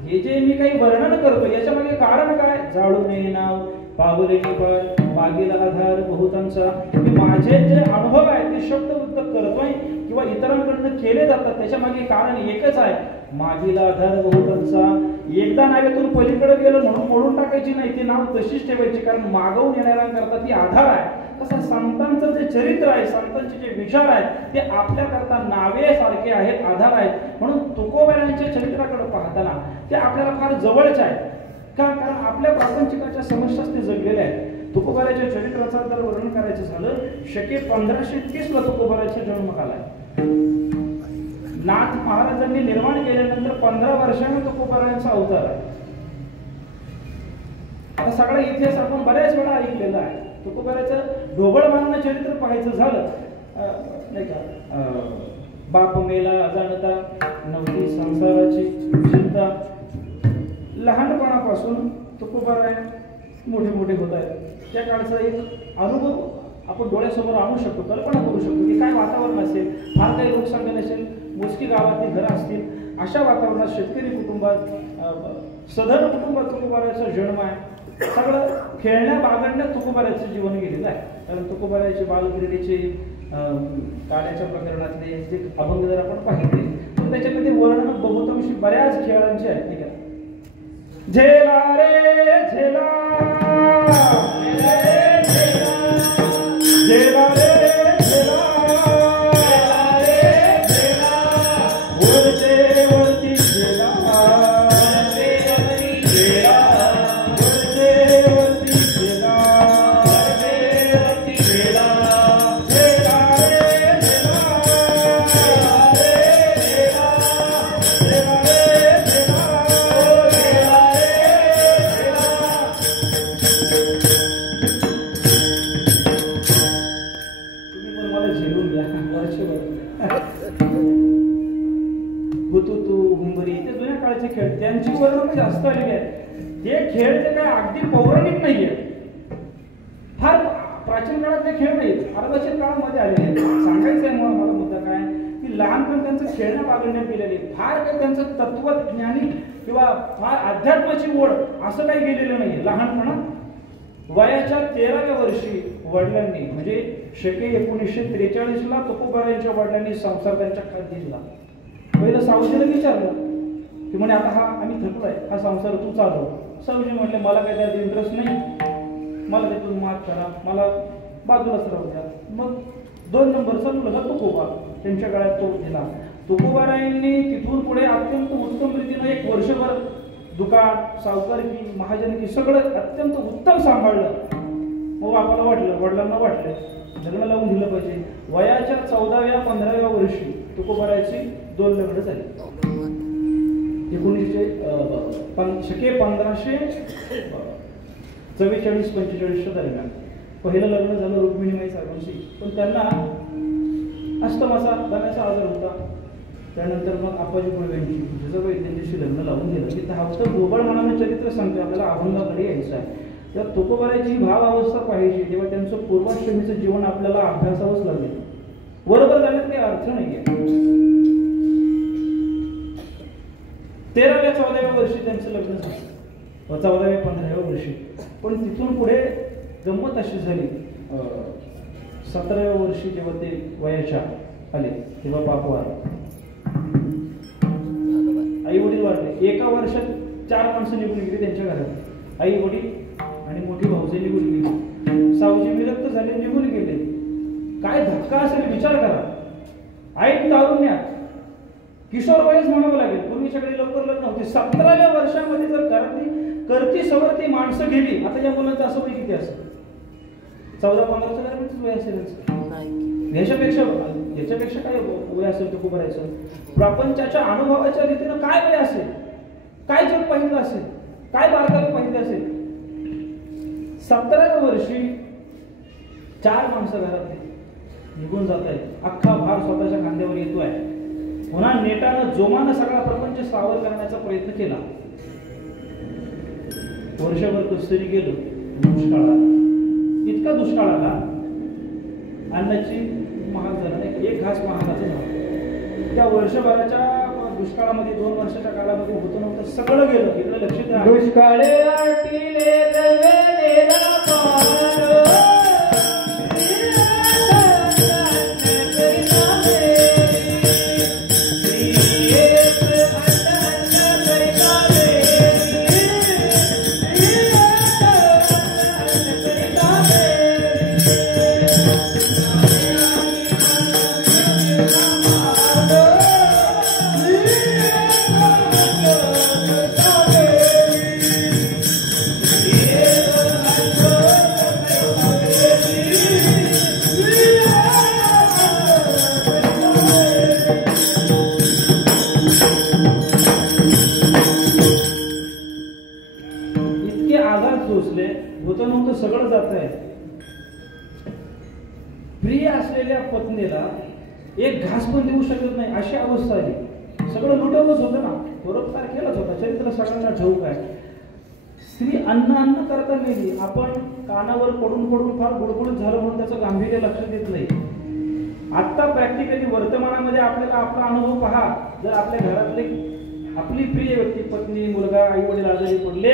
हे जे मी काही वर्णन करतो याच्या मागे कारण काय, जाळून ये नाव पावले निफळ बागेला आधार बहुतांचा. मी माझे जे अनुभव आहे ते शब्द वृत्त करतोय किंवा इतरांकडनं केले जातात, त्याच्या मागे कारण एकच आहे, मागील आधार बहुतांचा. एकदा नावेतून पलीकडे गेलं म्हणून मोडून टाकायची नाही, ती नाव तशीच ठेवायची, कारण मागवून येणाऱ्यांकरता ती आधार आहे. तसं संतांचं जे चरित्र आहे, संतांचे जे विचार आहेत ते आपल्याकरता नावे सारखे आहेत, आधार आहेत. म्हणून तुकोबारांच्या चरित्राकडे पाहताना ते आपल्याला फार जवळचे आहे. का, कारण आपल्या प्रापंचिकाच्या समस्याच ते जगलेल्या आहेत. तुकोबाराच्या चरित्राचं जर वर्णन करायचं झालं, शके 1530 ला तुकोबाराचा जन्म आलाय. नाथ महाराजांनी निर्माण केल्यानंतर 15 वर्षांनी तुकोबारांचा अवतार आहे. आता सगळा इतिहास आपण बऱ्याच वेळा ऐकलेला आहे. तुकोबाराचं ढोबळमानानं चरित्र पाहायचं झालं नाही का, बाप मेला अजाणता नव्हती संसाराची चिंता. लहानपणापासून तुकोबाराय मोठे मोठे होत आहेत. त्या काळचा एक अनुभव आपण डोळ्यासमोर आणू शकतो, कल्पना करू शकतो की काय वातावरण असेल. फार काही लोकसंख्या नसेल, मोजकी गावातली घरं असतील, अशा वातावरणात शेतकरी कुटुंबात सधन कुटुंबात तुकोबाराचा जन्म आहे. सगळं खेळण्या बागडण्यात तुकोबाराचं जीवन गेलेलं आहे. कारण तुकोबाराचे बालक्रीडेचे काळाच्या प्रकरणातले जे अभंग जर आपण पाहिजे तर त्याच्यामध्ये वर्णन बहुतांशी बऱ्याच खेळांचे आहेत. नाही का, झेला रे झेला झेला रे झेला वरचे वरती झेला खेळ त्यांची वर्णन जास्त आलेली आहे. हे खेळ जे काय अगदी पौराणिक नाहीये, फार प्राचीन काळातले खेळ नाही, अर्वाचीन काळामध्ये आलेले आहेत. सांगायचं आहे मला मुद्दा काय की लहानपण त्यांचं खेळण्या बागडण्यात गेलेले, फार काही त्यांचं तत्वज्ञानी किंवा फार अध्यात्माची ओढ असं काही गेलेलं नाहीये. लहानपणात वयाच्या 13व्या वर्षी वडिलांनी म्हणजे शके 1943 ला तुकोबारांच्या वडिलांनी संसार त्यांच्या खात दिला. पहिलं सावजीला विचारलं की म्हणे आता हा आम्ही थकलोय, हा संसार तू चालव. सावजी म्हटले मला काही त्यात इंटरेस्ट नाही, मला त्यातून मात करा, मला बाजूलाच राहू द्या. मग 2 नंबरचा मुलगा तुकोबा त्यांच्या काळात तो दिला. तुकोबारायांनी तिथून पुढे अत्यंत उत्तम रीतीने 1 वर्षभर दुकान सावकारकी महाजनकी सगळं अत्यंत उत्तम सांभाळलं. मग बापाला वाटलं, वडिलांना वाटलं लग्न लावून दिलं पाहिजे. वयाच्या 14व्या 15व्या वर्षी तुकोबारायची 2 लग्न झाली. 1544-45 दरम्यान पहिलं लग्न झालं रुक्मिणीमाई साहेबांशी. पण त्यांना अष्टमाचा दम्याचा आजार होता. त्यानंतर मग आप्पाजी पुळव्यांची जिजाबाई त्यांच्याशी लग्न लावून दिलं. की धावतं गोबळ मनानं चरित्र सांगते आपल्याला अभंगाकडे यायचं आहे. तेव्हा तुकोबारायची भाव अवस्था पाहिजे तेव्हा त्यांचं पूर्वाश्रमीचं जीवन आपल्याला अभ्यासावंच लागेल. बरोबर झाल्यात काही अर्थ नाहीये. 13व्या 14व्या वर्षी त्यांचं लग्न झालं. 14व्या 15व्या वर्षी. पण तिथून पुढे गंमत अशी झाली. 17व्या वर्षी जेव्हा ते वयाच्या आले तेव्हा बापू आला. आई वडील वाढले. एका वर्षात 4 माणसं निघून गेली त्यांच्या घरात. आई वडील आणि मोठी भाऊजी निघून गेली. सावजी विरक्त झाले निघून गेले. काय धक्का असेल विचार करा. आई तारुण्यात किशोर वयच म्हणावं लागेल. पूर्वीच्याकडे लवकर लग्न होते. 17व्या वर्षामध्ये जर करती सवरती माणसं गेली. आता या मुलांचं असं वय किती असेल? 14-15च्या दरम्यानच वय असेल. याच्यापेक्षा काय वय असेल तुकोबारायचं? प्रपंचाच्या अनुभवाच्या रीतीनं काय वय असेल? काय जग पाहिलं असेल? काय बारकावे पाहिजे असेल? 17व्या वर्षी 4 माणसं घरात निघून जात आहेत. अख्खा भार स्वतःच्या खांद्यावर येतोय. पुन्हा नेटानं जोमानं सगळा प्रपंच सावर करण्याचा प्रयत्न केला. वर्षभर कसतरी गेलो. दुष्काळ इतका दुष्काळ आला अन्नाची महाग झाला नाही. 1 घास महागाचं नव्हतं. त्या वर्षभराच्या दुष्काळामध्ये 2 वर्षाच्या काळामध्ये होतं नव्हतं. सगळं गेलं. इकडे लक्ष द्या. दुष्काळे आटिले रवेलेला पारो सगळं जात आहे. प्रिय असलेल्या पत्नीला 1 घास पण देऊ शकत नाही अशी अवस्था आली. सगळं लुटवलंच होतं ना. बरोबर केलंच होता. चरित्र सगळ्यांना ठाऊक आहे. स्त्री अन्न करता मेली. आपण कानावर पडून फार गुडगुडीत झालं म्हणून त्याचं गांभीर्य लक्षात येत नाही. आता प्रॅक्टिकली वर्तमानामध्ये आपल्याला आपला अनुभव पहा. जर आपल्या घरातले आपली प्रिय व्यक्ती पत्नी मुलगा आई वडील आजारी पडले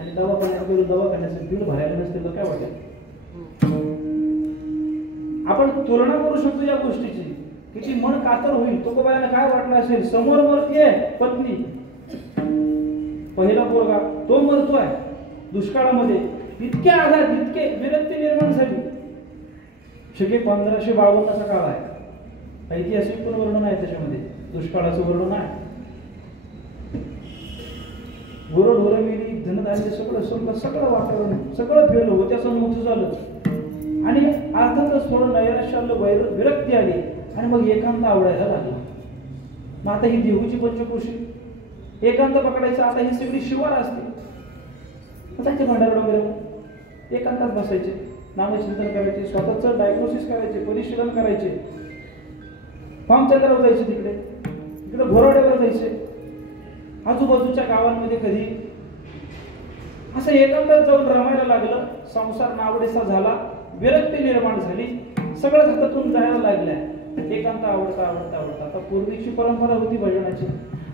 आणि दवाखान्याचं बिल भरायला नसते तर काय वाटेल? आपण तुलना करू शकतो या गोष्टीची. किती मन कातर होईल. तुकोबारायला काय वाटलं असेल? समोर मरतीये पत्नी. पहिला पोरगा तो मरतोय दुष्काळामध्ये. इतके आघात इतके विरक्ती निर्माण झाली. 1552चा काळ आहे. ऐतिहासिक पण वर्णन आहे त्याच्यामध्ये. दुष्काळाचं वर्णन आहे. गुरढोर मेली. धनधान्य सगळं वातावरण सगळं फिरलं. होत्याचं नव्हतं झालं. आणि अर्थातच थोडं नैराश्य आलं. विरक्ती आली. आणि मग एकांत आवडायला लागला. मग आता ही देहूची पंचकोशी एकांत पकडायचं. आता ही सगळी शिवार असते. त्याचे भांडार वगैरे एकांतात बसायचे. नामचिंतन करायचे. स्वतःच डायग्नोसिस करायचे. परिशीलन करायचे. पामचंद्रावर जायचे. तिकडे घोराड्यावर जायचे. आजूबाजूच्या गावांमध्ये कधी असं एकांतात जाऊन रमायला लागलं. संसार नावडेसा झाला. विरक्ती निर्माण झाली. सगळं हातातून जायला लागल्या. एकांत आवडता. आता पूर्वीची परंपरा होती भजनाची.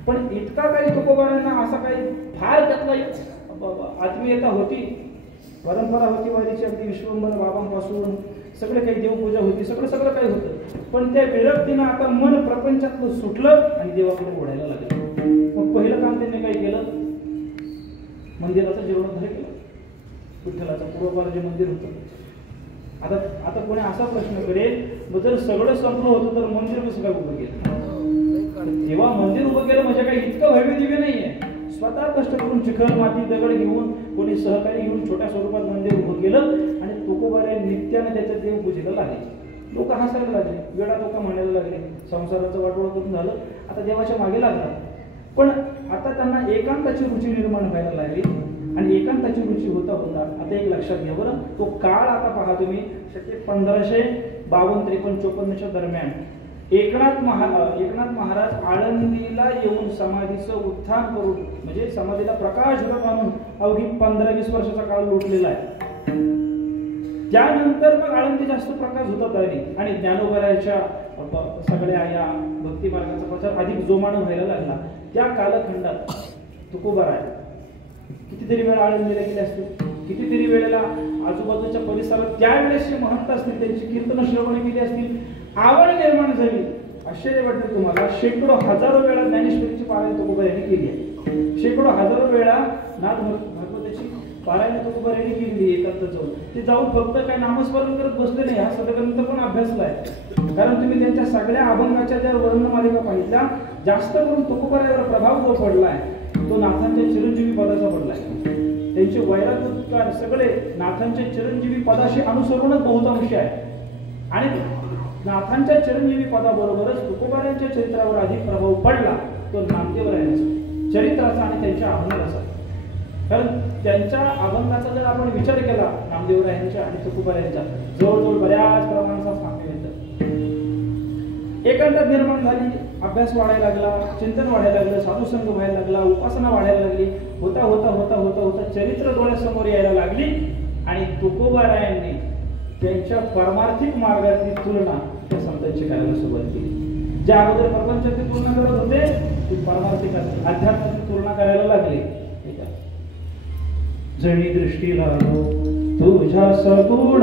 पण इतका काही तुकोबारांना असा काही फार त्यातला आत्मीयता होती. परंपरा होती वारीची. अगदी विश्वंभर बाबांपासून सगळं काही देवपूजा होती. सगळं काही होतं. पण त्या विरक्तीनं आता मन प्रपंचातलं सुटलं आणि देवाकडे ओढायला लागलं. मग पहिलं काम त्यांनी काय केलं? मंदिराचं जीर्णोद्धार केलं. विठ्ठलाचं पूर्वपार जे मंदिर होतं. आता कोणी असा प्रश्न करेल, मग जर सगळं संपलं होतं तर मंदिर कसं काय उभं केलं? तेव्हा मंदिर उभं केलं म्हणजे काही इतकं भव्य दिव्य नाहीये. स्वतः कष्ट करून चिखल माती दगड घेऊन कोणी सहकारी घेऊन छोट्या स्वरूपात मंदिर उभं केलं. आणि तुकोबाराय नित्याने त्याच्या देवपूजेला लागले. लोक हसायला लागले, वेडा लोक म्हणायला लागले, संसाराचं वाटोळं करून झालं, आता देवाच्या मागे लागणार. पण आता त्यांना एकांताची रुची निर्माण व्हायला लागली आणि एकांताची रुची होता होता आता एक लक्षात घ्या बरं, तो काळ आता पहा तुम्ही, 1552-53-54च्या दरम्यान एकनाथ महाराज आळंदीला येऊन समाधीचं उत्थान करून म्हणजे समाधीला प्रकाश आणून अवघी 15-20 वर्षाचा काळ लोटलेला आहे. त्यानंतर मग आळंदी जास्त प्रकाश होतात आली आणि ज्ञानोबरायच्या सगळ्या या भक्ती मार्गाचा प्रचार अधिक जोमानं व्हायला लागला. त्या कालखंडात तुकोबाराय कितीतरी वेळा आळंदीला गेले असतील, कितीतरी वेळेला आजूबाजूच्या परिसरात त्यावेळेसचे महंत असतील त्यांची कीर्तन श्रवण केली असतील, आवड निर्माण झाली. आश्चर्य वाटतं तुम्हाला, शेकडो हजारो वेळा ज्ञानेश्वरीची पारायण तुकोबारायांनी केली आहे. शेकडो हजारो वेळा नाथ भागवताची पारायण तुकोबारायांनी केली एकांत जाऊन. ते जाऊन फक्त काय नामस्मरण करत बसले नाही, हा सदग्रंथ पण अभ्यासलाय. कारण तुम्ही त्यांच्या सगळ्या अभंगाच्या ज्या वर्णमालिका पाहिल्या, जास्त करून तुकोबारायांवर प्रभाव जो पडलाय तो नाथांच्या चिरंजीवी पदाचा पडलाय. त्यांचे वैराग्य सगळे नाथांच्या चिरंजीवी पदाशी अनुसरूनच बहुतांशी आहे आणि नाथांच्या चिरंजीवी पदाबरोबरच तुकोबारायांच्या चरित्रावर अधिक प्रभाव पडला तो नामदेवरायांचा चरित्राचा आणि त्यांच्या अभंगाचा. कारण त्यांच्या अभंगाचा जर आपण विचार केला नामदेवरायांच्या आणि तुकोबारायांच्या, जवळजवळ बऱ्याच प्रमाणाचा साम्य येतं. एकांतात निर्माण झाली, अभ्यास वाढायला लागला, चिंतन वाढायला लागलं, साधुसंग व्हायला लागला, उपासना वाढायला लागली. होता होता होता होता होता चरित्र डोळ्यासमोर यायला लागली आणि तुकोबारायांनी त्यांच्या परमार्थिक मार्गातली तुलना त्या संतांची करायला सुरुवात केली. ज्या अगोदर प्रपंचाची तुलना करत होते ती परमार्थिक अध्यात्माची तुलना करायला लागली. जणी दृष्टी लागो तुझ्या सगुण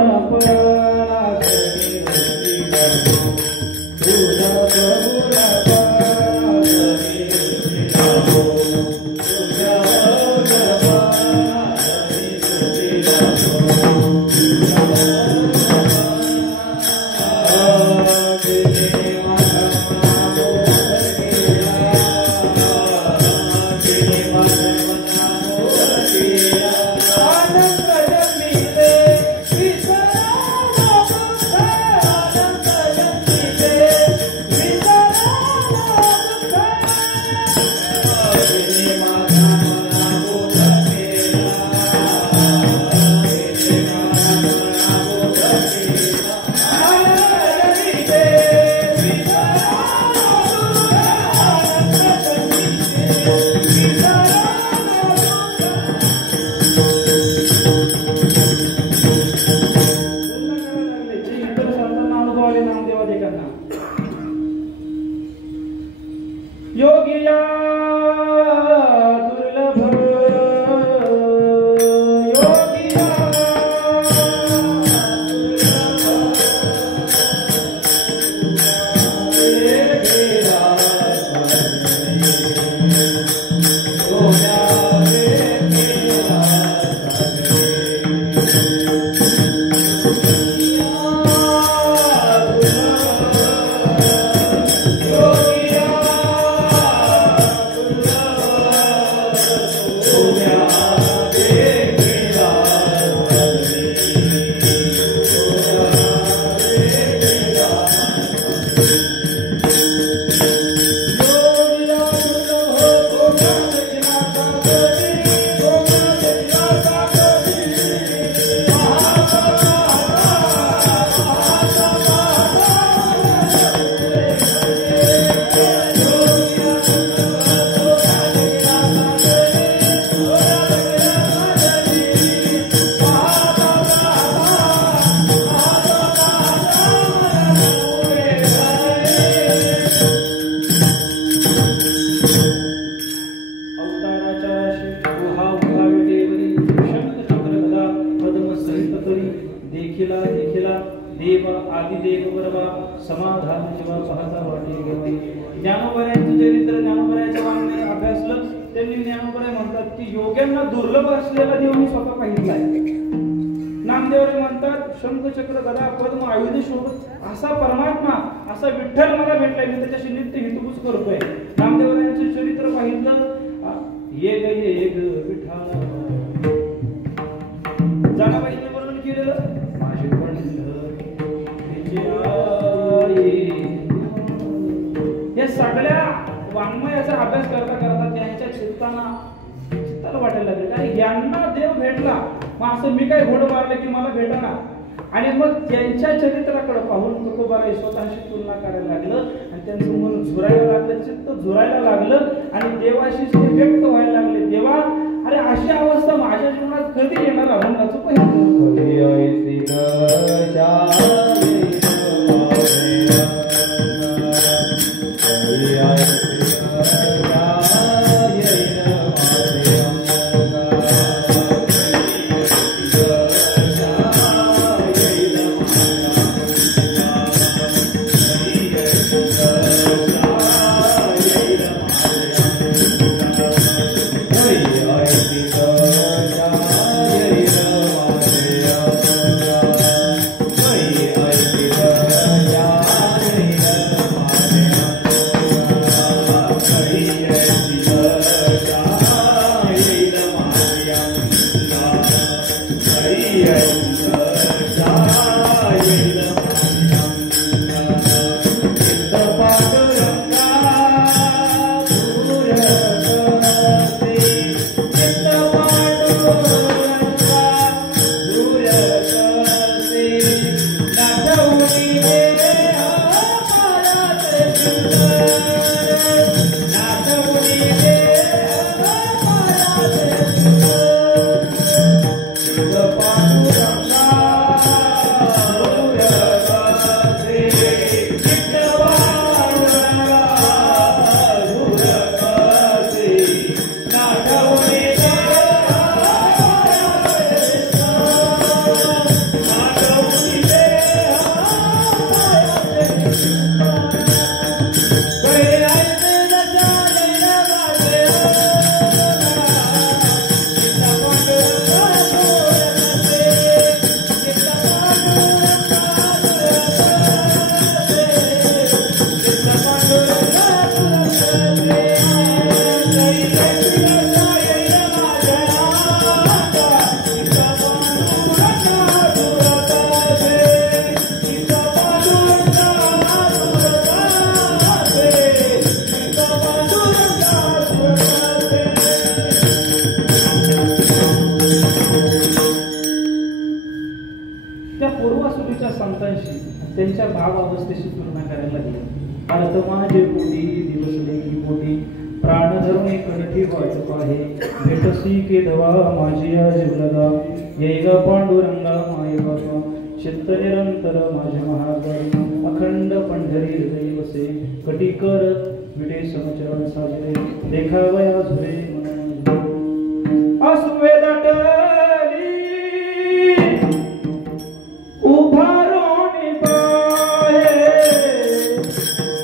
दुर्लभ असलेला देव मी स्वतः पाहिलाय. नामदेवरे म्हणतात शंखचक्र गदा पद्म आयुध शोभत असा परमात्मा असा विठ्ठल मला भेटलाय, मी त्याच्याशी नित्य हितगुज करतोय. नामदेवरायांचे चरित्र पाहिलं, ये ग विठ्ठल जानाबाईने वर्णन केलेलं या सगळ्या वाङ्मयाचा अभ्यास करता करता त्यांच्या चित्ताला वाटायला लागले अरे यांना देव भेटला, मग असं मी काय घोड मारलं की मला भेटणार. आणि मग त्यांच्या चरित्राकडे पाहून तुकोबाराय स्वतःशी तुलना करायला लागलं आणि त्यांचं मन झुरायला लागलं, चित्त झुरायला लागलं आणि देवाशी ते व्यक्त व्हायला लागले. देवा अरे अशी अवस्था माझ्या जीवनात कधी येणार अभंगाचं त्यांच्या भाव अवस्थेशी तुलना करायला लागली. अर्थ माझे पोटी दिवसले की पोटी प्राण धरून कणठी वाचत आहे भेटसी केदवा माझी जीवलगा येग पांडुरंगा माय बाबा चित्त निरंतर माझे महागण अखंड पंढरी हृदय वसे कटी करत विटे समचरण साजरे देखावया झुरे असुवे दाटली उभारोनी पाहे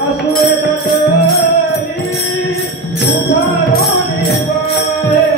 असुवे दाटली उभारोनी पाहे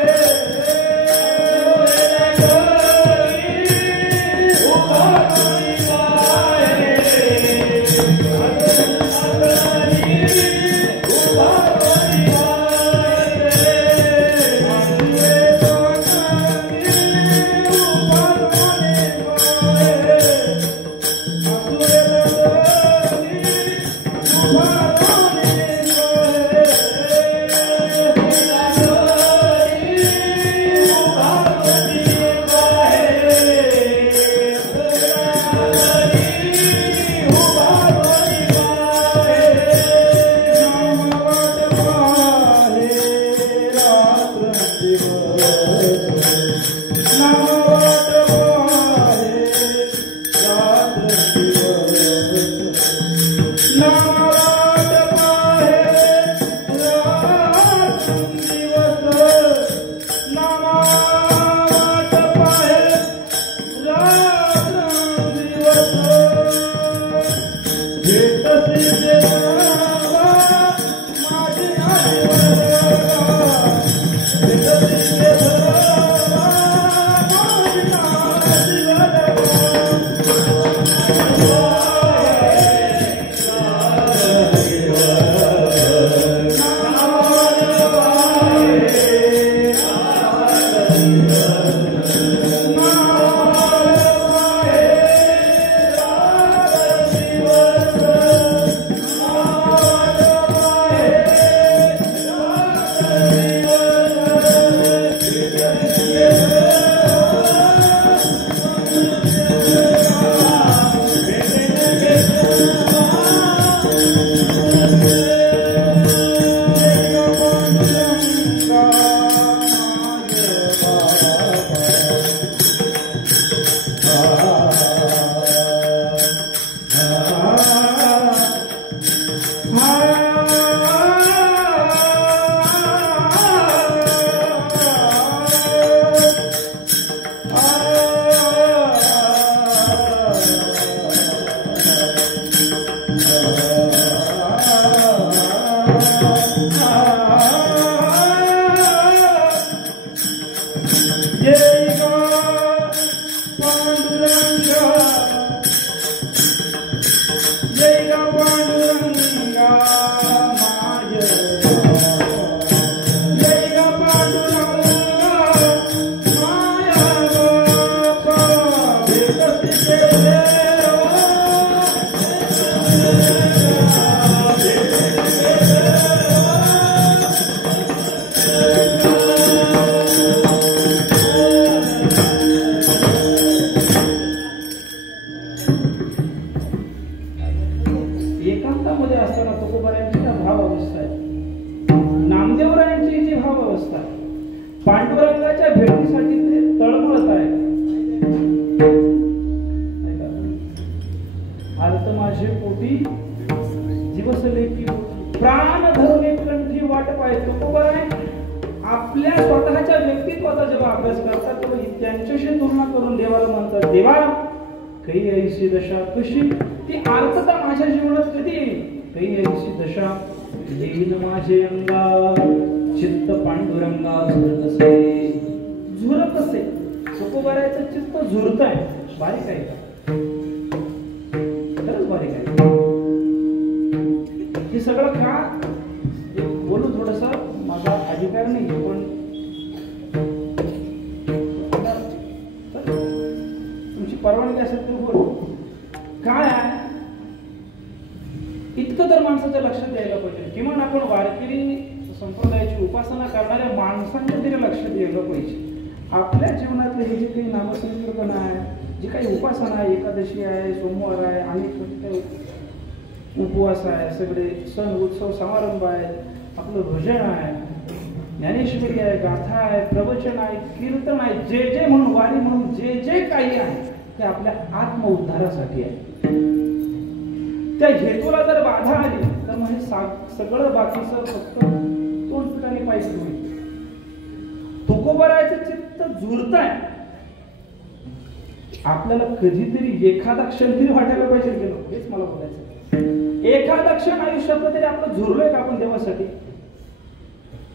एकांतामध्ये असताना तुकोबारायांची भाव अवस्था आहे, नामदेवरायांची जी भाव अवस्था आहे, पांडुरंगाच्या भेटीसाठी ते तळमळत आहे. अर्थ माझे पोटी जीवसले की प्राण धरणे कंठी वाट पाय. तुकोबाराय आपल्या स्वतःच्या व्यक्तित्वाचा जेव्हा अभ्यास करतात तेव्हा त्यांच्याशी तुलना करून देवाला म्हणतात, देवा काही ऐशी दशा कशी ती आर्थता माझ्या जीवनात कधी येईल. काही ऐशी दशा येईल माझे अंगा चित्त पांडुरंगा झुरत असे. तुकोबारायचं चित्त झुरत आहे. बारीक आहे का? खरंच बारीक आहे. हे सगळं का बोलू थोडस माझा अधिकार नाही, पण तुमची परवानगी असेल तर बोलू. काय आहे इतकं तर माणसाच्या लक्षात द्यायला पाहिजे. किमान आपण वारकरी संप्रदायाची उपासना करणाऱ्या माणसांच्या तरी लक्षात द्यायला पाहिजे. आपल्या जीवनातले हे जे काही नामसंकीर्तन आहे, जी काही उपासना आहे, एकादशी आहे, सोमवार आहे, अनेक उपवास आहे, सगळे सण उत्सव समारंभ आहे, आपलं भजन आहे, ज्ञानेश्वरी आहे, गाथा आहे, प्रवचन आहे, कीर्तन आहे, जे जे म्हणून वारी म्हणून जे जे काही आहे ते आपल्या आत्मउद्धारासाठी आहे. त्या हेतूला जर बाधा आली तर मग हे सगळं बाकीचं फक्त दोन ठिकाणी पाहिजे होईल. तुकोबारायचं चित्त झुरत आहे. आपल्याला कधीतरी एखादा क्षण तरी वाटायला पाहिजे गेलो, हेच मला बोलायचं. एखादा क्षण आयुष्यातलं तरी आपलं झुरलोय का आपण देवासाठी?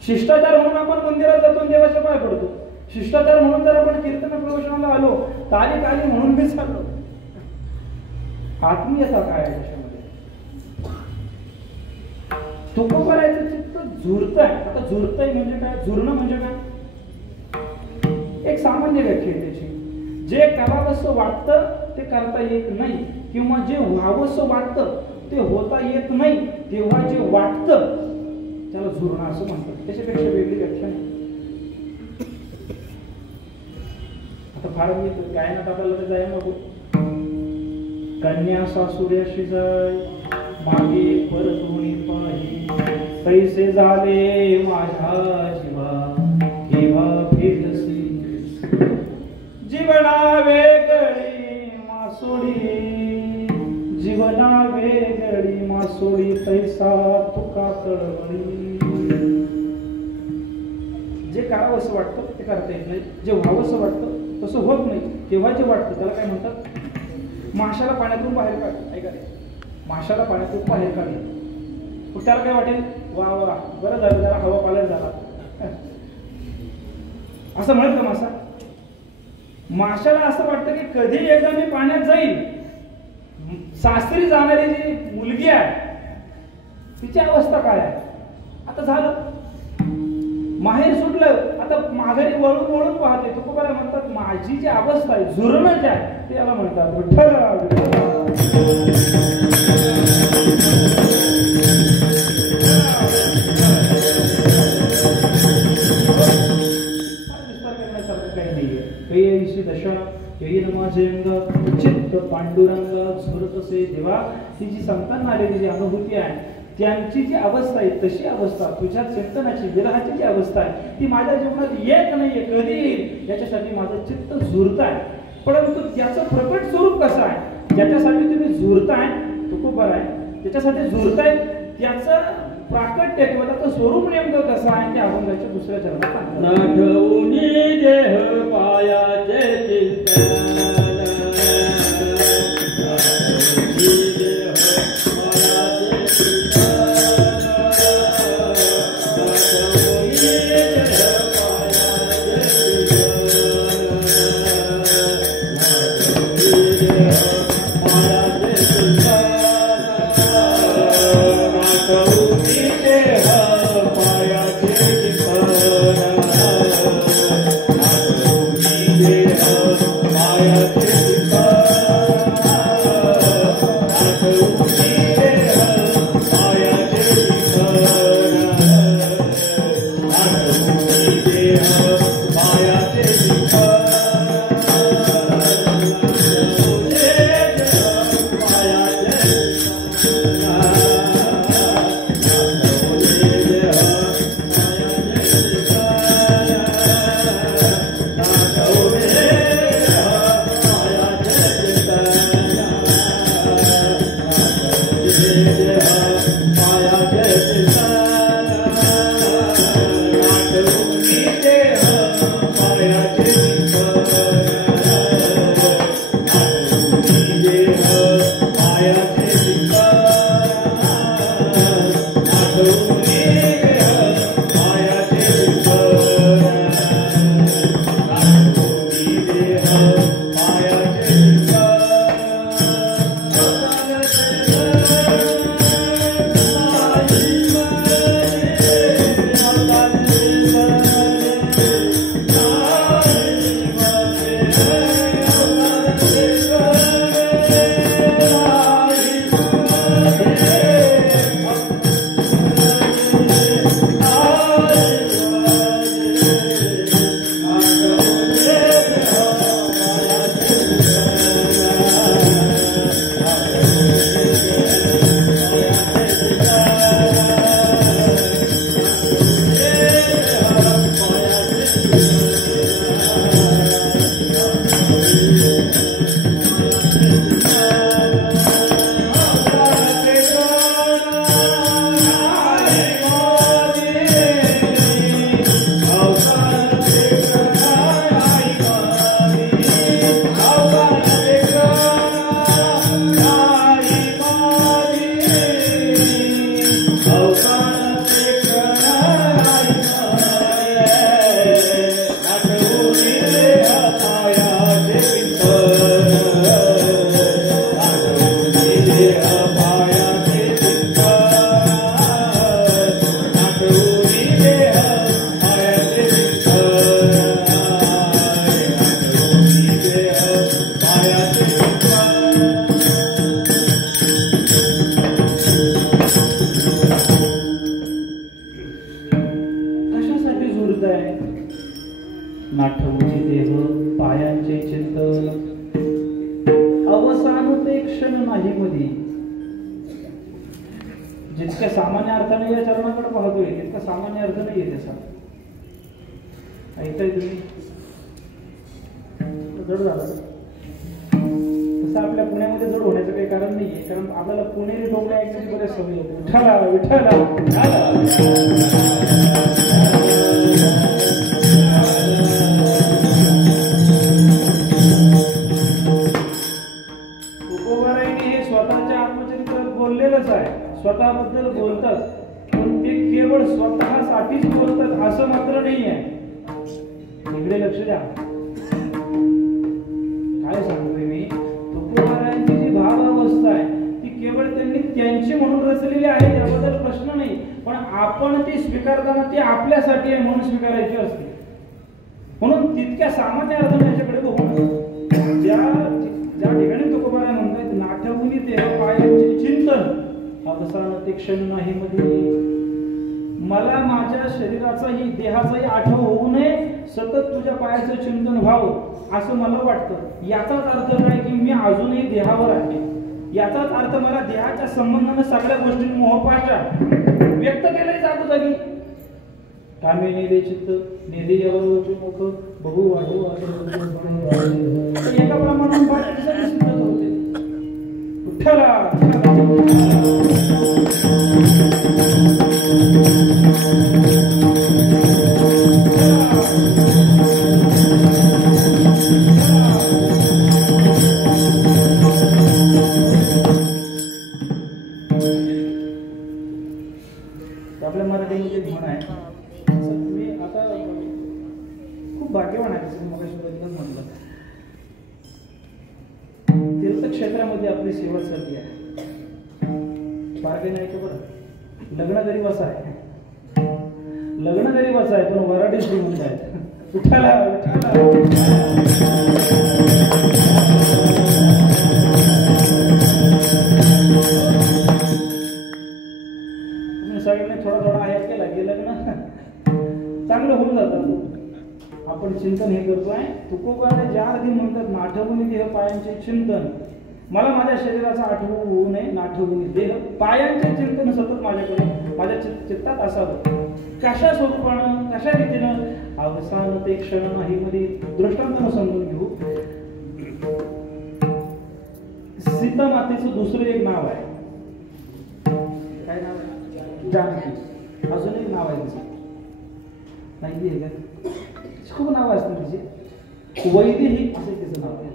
शिष्टाचार म्हणून आपण मंदिरात जातो, देवाच्या पाय पडतो. शिष्टाचार म्हणून जर आपण कीर्तन प्रवचनाला आलो, ताली ताली म्हणून मी चाललो. आत्मीयता काय आहे त्याच्यामध्ये? तुकोबारायचं चित्त झुरत आहे. आता झुरतय म्हणजे काय? झुरणं म्हणजे काय? एक सामान्य व्याख्या आहे त्याची. जे करावंसं वाटतं ते करता येत नाही, किंवा जे व्हावंसं वाटतं ते होता येत नाही, तेव्हा जे वाटतं त्याला झुरणं असं म्हणतात. त्याच्यापेक्षा वेगळी व्याख्या नाही. आता फार मी गायनात आपल्याला जाय नको. कन्या सासुऱ्याशी जाय मागे परतुनी पाही, पैसे झाले माझ्या जीवा केव्हा भेटसी. जीवना वेगळी मासोळी, जीवना वेगळी मासोळी, पैसा तुका तळवळी. जे करावंसं वाटतं ते करता येत नाही, जे व्हावंसं वाटतं तसं होत नाही, तेव्हा जे वाटतं त्याला काय म्हणतात? माशाला पाण्यातून बाहेर काढ. ऐका रे, माशाला पाण्यातून बाहेर काढलं मग त्याला काय वाटेल? वा वा बरं झालं, जरा हवा पालट झाला असं म्हणत का मासा? माशाला असं वाटतं की कधी एकदा मी पाण्यात जाईल. सासरी जाणारी जी मुलगी आहे तिची अवस्था काय आहे? आता झालं माहेर सुटलं, आता माघारी वळून वळून पाहते. तुकोबारा म्हणतात माझी जी अवस्था आहे झुरणच आहे ते याला म्हणतात विठ्ठल. विस्तार करण्यासारखं काही नाहीये. काही ऐशी दशा येईल माझे अंग चित्त पांडुरंग झुरत असे. देवा ही जी संतांना आलेली जी अनुभूती आहे, त्यांची जी अवस्था आहे तशी अवस्था तुझ्या चिंतनाची विरहाची जी अवस्था आहे ती माझ्या जीवनात येत नाहीये. कधी येईल याच्यासाठी माझं चित्त झुरत आहे. परंतु त्याचं प्रकट स्वरूप कसं आहे ज्याच्यासाठी तुम्ही झुरताय? तुकोबाराय त्याच्यासाठी झुरताय त्याचं प्राकट्य किंवा त्याचं स्वरूप नेमकं कसं आहे ते अभंगाच्या दुसऱ्या चरणात सांगतात. नाठवुनी देह पायाचे चिंतन नाठवुनी देह पायांचे चिंतन अवसान ते क्षण नाही मधी. जितक्या सामान्य अर्थाने या चरणाकडे पाहतोय तितका सामान्य अर्थ नाहीये त्याचा. ऐकताय तुम्ही? जड झालं तसं आपल्या पुण्यामध्ये जड होण्याचं काही कारण नाहीये, कारण आपल्याला पुणेरी डोंगरे ऐकण्याची बरेच सवय होते. विठ्ठला तुकोबारायांनी हे स्वतःच्या आत्मचरित्रात बोललेलंच आहे. स्वतःबद्दल बोलतात पण ते केवळ स्वतःसाठीच बोलतात असं मात्र नाही आहे. इकडे लक्ष द्या. काय सांगतोय मी? तुकोबारायांची जी भाव अवस्था आहे ती केवळ त्यांनी त्यांची म्हणून रचलेली आहे, त्याबद्दल प्रश्न नाही. पण आपण ती स्वीकारताना ती आपल्यासाठी आहे म्हणून स्वीकारायची असते. म्हणून तितक्या सामान्य अर्थाने याच्याकडे बघून ज्या ठिकाणी तुकोबाराय म्हणतात नाठवुनी देह पायांचे चिंतन अवसान ते क्षण नाही मध्ये. मला माझ्या शरीराचाही देहाचाही आठव होऊ नये, सतत तुझ्या पायाचं चिंतन व्हावं असं मला वाटतं. याचाच अर्थ काय की मी अजूनही देहावर आहे. याचाच अर्थ मला देहाच्या संबंधाने सगळ्या गोष्टी मोहपाशा व्यक्त केलंय जागोजागी. कामे नेले चित्त नेले यावरचे मुख बघू वाढू एका प्रमाणात सिद्ध होते. विठ्ठला आपल्या मराठीमध्ये म्हण आहे. मी आता खूप भाग्यवान आहे तसं मग म्हटलं. तीर्थक्षेत्रामध्ये आपली सेवा चालली आहे. बारगे नाही का बरं, लग्न गरीबाचं आहे, लग्न गरीबाचं आहे पण वराडी श्रीमंत आहे. विठ्ठला सगळ्यांनी थोडा थोडा आहे केला की लग्न चांगलं होऊन जातं. आपण चिंतन हे करतोय. तुकोबाने ज्या आधी म्हणतात नाठवून देह पायांचे चिंतन, मला माझ्या शरीराचा आठवू होऊ नये, नाठवून देह पायांचे चिंतन सतत माझ्याकडे माझ्या चित्तात असावं. कशा स्वरूपानं कशा रीतीनं अवसान ते क्षण नाही मध्ये दृष्टांतानं समजून घेऊ. सीता मातेचं दुसरं एक नाव आहे. काय नाव आहे? जानकी. अजून एक नाव आहे तिचं, नाही आहे का? खूप नाव असतं तिचे. वैदेही असे तिचं नाव आहे.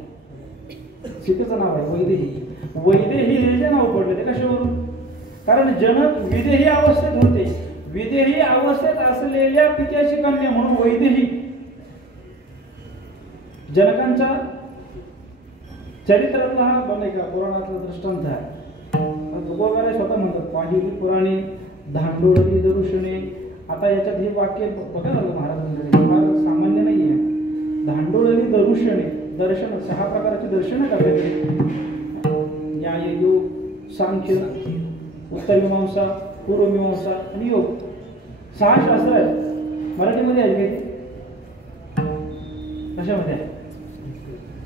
सीतेचं नाव आहे वैदेही. वैदेही हे जे नाव पडले ते कशावरून? कारण जनक विदेही अवस्थेत होते. विदेही अवस्थेत असलेल्या पित्याची कन्या म्हणून वैदेही. जनकांच्या चरित्रातला हा बन का पुराणातला दृष्टांत आहे. तुकोबाराय स्वतः म्हणतात पाहिली पुराणे धांडोळी दरुषणे. आता याच्यात हे वाक्य बघा ना महाराजांकडे, फार सामान्य नाही आहे. धांडोळी दरुषणे दर्शन 6 प्रकारचे दर्शन आहेत आपल्याकडे. न्याय, योग, सांख्य, उत्तर मीमांसा, पूर्व मीमांसा आणि योग. 6 शास्त्र आहेत. मराठीमध्ये आहे काही? कशामध्ये आहे?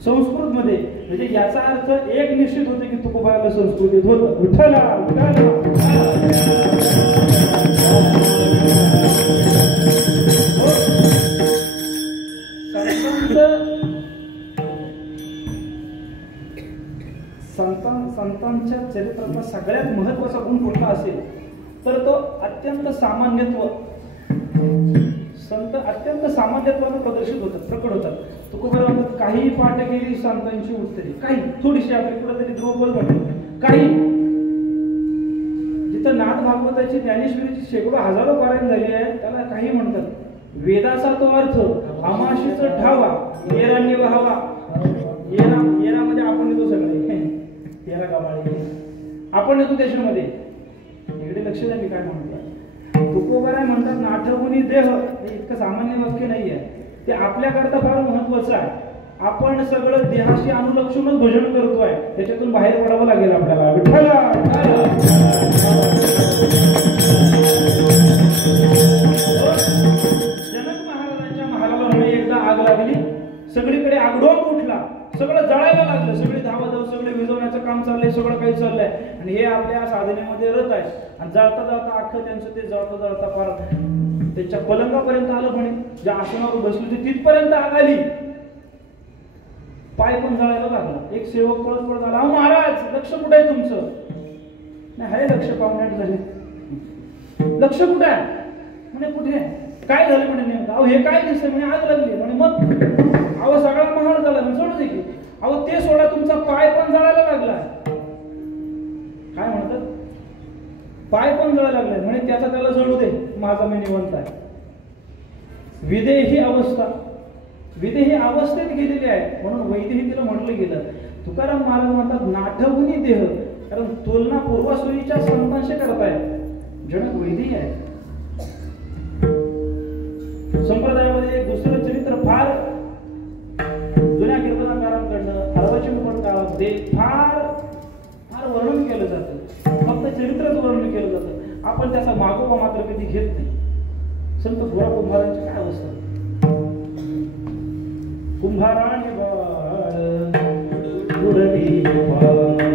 संस्कृत मध्ये. म्हणजे याचा अर्थ एक निश्चित होते की तुकोबाला संस्कृतीत होतं. विठ्ठला संतांच्या चरित्रातला सगळ्यात महत्वाचा गुण कुठला असेल तर तो अत्यंत सामान्यत्व. संत अत्यंत सामान्यत्वानं प्रदर्शित होतात, प्रकट होतात. तुकोबा म्हणतात काही पाठ केली संतांची उत्तरे, काही थोडीशी आपली कुठेतरी द्रोबल म्हणतो. काही जिथं नाथ भागवताची ज्ञानेश्वरीची शेकडो हजारो पारायण झाली आहे त्याला काही म्हणतात. वेदाचा तो अर्थ आमाशीचा ठावा येरांनी व्हावा. येरामध्ये आपण येतो सगळे, येरा गावाळे आपण येतो त्याच्यामध्ये. इकडे लक्ष द्या मी काय म्हणतो. तुकोबाराय म्हणतात नाठवुनी देह. हे इतकं सामान्य वाक्य नाही आहे, ते आपल्याकरता फार महत्वाचं आहे. आपण सगळं देहाशी अनुलक्षूनच भजन करतोय, त्याच्यातून बाहेर पडावं लागेल आपल्याला. विठ्ठला जनक महाराजांच्या महालाला म्हणे एकदा आग लागली, सगळीकडे आगडोंब उठला, सगळं जळायला लागलं. सगळी धावाधाव, सगळे विझवण्याचं काम चाललंय, सगळं काही चाललंय. आणि हे आपल्या साधनेमध्ये रत आहे. आणि जाता जाता अख्खं त्यांचं ते जळता जळता फार त्यांच्या पलंगापर्यंत आलं. म्हणे ज्या आसनावर बसली होती तिथपर्यंत आग आली. पाय पण जळायला लागला. एक सेवक पळत पळत आला, महाराज लक्ष कुठे आहे तुमचं? नाही आहे लक्ष पाहुण्यात झाले. लक्ष कुठे आहे? म्हणे कुठे आहे? काय झालं म्हणे नेमकं? अहो हे काय दिसतं? म्हणे आग लागली. म्हणे मग अहो सगळा महाळ झाला. मी सोडू दे की. अहो ते सोडा, तुमचा पाय पण जळायला लागला. काय म्हणतात? पाय पण जळायला लागलाय. म्हणे त्याचा त्याला जळू दे, माझा मी निवंत आहे. विदेही अवस्था, विदेही अवस्थेत गेलेली आहे म्हणून वैदेही तिला म्हटलं गेलं. तुकाराम महाराज म्हणतात नाठवुनी देह, कारण तुलना पूर्वासुरीच्या संतांशी करताय. जनक वैदेही आहे. संप्रदायामध्ये एक दुसरं चरित्र फार जुन्या कीर्तनाकारांकडनं अर्वाचीन काळामध्ये फार फार वर्णन केलं जातं. फक्त चरित्रच वर्णन केलं जातं. आपण त्याचा मागोवा मात्र कधी घेत नाही. संत गोरा कुंभारांची काय अवस्था? कुंभाराने गुरडी कुंभाराने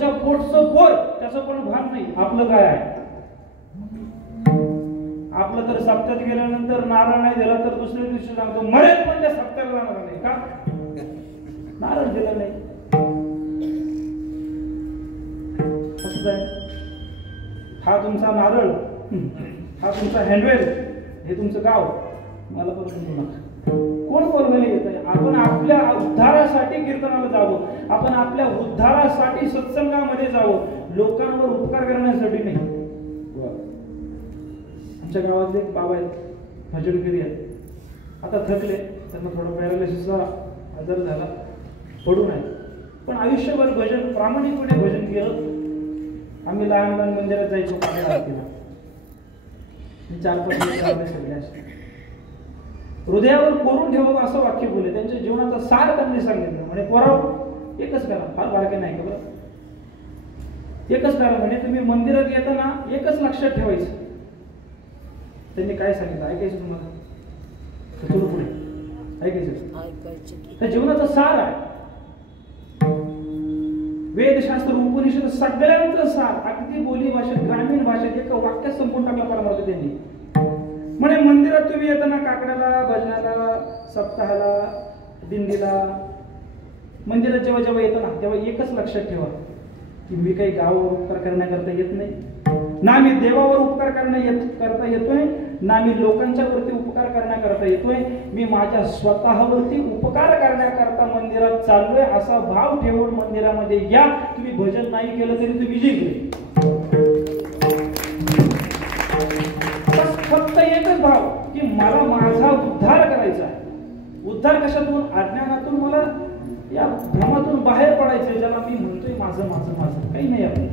स्वतःच्या पोटचं पोर त्याचं पण भान नाही आपलं काय आहे. आपलं तर सप्त्यात गेल्यानंतर नारळ नाही दिला तर दुसऱ्या दिवशी सांगतो मरेल पण त्या सप्त्याला जाणार नाही का, नारळ दिला नाही. कसं आहे, हा तुमचा नारळ, हा तुमचा हँडवेल, हे तुमचं गाव, मला परत म्हणू नका. कोण बोलवले येत आहे. आपण आपल्या उद्धारासाठी कीर्तनाला जावं, आपण आपल्या उद्धारासाठी सत्संगामध्ये जावं, लोकांवर उपकार करण्यासाठी नाही. आमच्या गावातले एक बाबा आहेत, भजनगिरी आहेत. आता थकले, त्यांना थोडा पॅरालिसिसचा आजार झाला, पडून आहे, पण आयुष्यभर भजन प्रामाणिकपणे भजन केलं. आम्ही लहान लहान मंदिरात जायचो पाण्याला आरतीला. 4-5 सगळे असे हृदयावर कोरून ठेवावं असं वाक्य बोलले. त्यांच्या जीवनाचा सार त्यांनी सांगितलं. म्हणजे पोराव एकच करा, फार बारके नाही का बरं, एकच करा. म्हणजे तुम्ही मंदिरात येताना एकच लक्षात ठेवायचं. त्यांनी काय सांगितलं ऐकायचं तुम्हाला, थोडं पुढे ऐकायचं. त्या जीवनाचा सार आहे. वेदशास्त्र उपनिषद सगळ्यांचं सार अगदी बोली भाषेत ग्रामीण भाषेत एका वाक्यात संपून टाकला परमार्थ त्यांनी. म्हणजे मंदिरात तुम्ही येताना काकड्याला, भजनाला, सप्ताहाला, दिंडीला, मंदिरात जेव्हा जेव्हा येतं ना तेव्हा एकच लक्षात ठेवा की मी काही गावावर उपकार करण्याकरता येत नाही, ना मी देवावर उपकार करता येतोय, ना मी लोकांच्या वरती उपकार करण्याकरता येतोय. मी माझ्या स्वतःवरती उपकार करण्याकरता मंदिरात चाललोय असा भाव ठेवून मंदिरामध्ये या. तुम्ही भजन नाही केलं तरी तुम्ही जिंकले. फक्त एकच भाव की मला माझा उद्धार करायचा आहे. उद्धार कशातून, अज्ञानातून. मला या भ्रमातून बाहेर पडायचंय, ज्याला मी म्हणतोय माझं माझं माझं. काही नाही आपण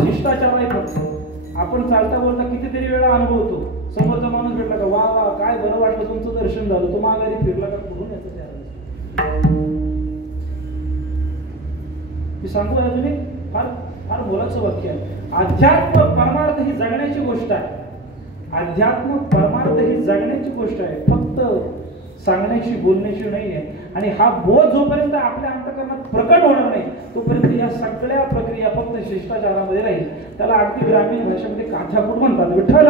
शिष्टाचार आहे फक्त. आपण चालता बोलता कितीतरी वेळा अनुभवतो. समोरचा माणूस भेटला का, वा वा काय बरं वाटलं, तुमचं दर्शन झालं, तो माघारी फिरला का, कुठून येतं त्या. मी सांगू अजून एक फार फार मोलाचं वाक्य आहे. अध्यात्म परमार्थ ही जगण्याची गोष्ट आहे. अध्यात्म परमार्थ ही जगण्याची गोष्ट आहे, फक्त सांगण्याची बोलण्याची नाही आहे. आणि हा बोध जोपर्यंत आपल्या अंतःकरणात प्रकट होणार नाही तोपर्यंत या सगळ्या प्रक्रिया फक्त शिष्टाचारामध्ये राहील. त्याला अगदी ग्रामीण भाषेमध्ये काथ्याकूट म्हणतात. विठ्ठल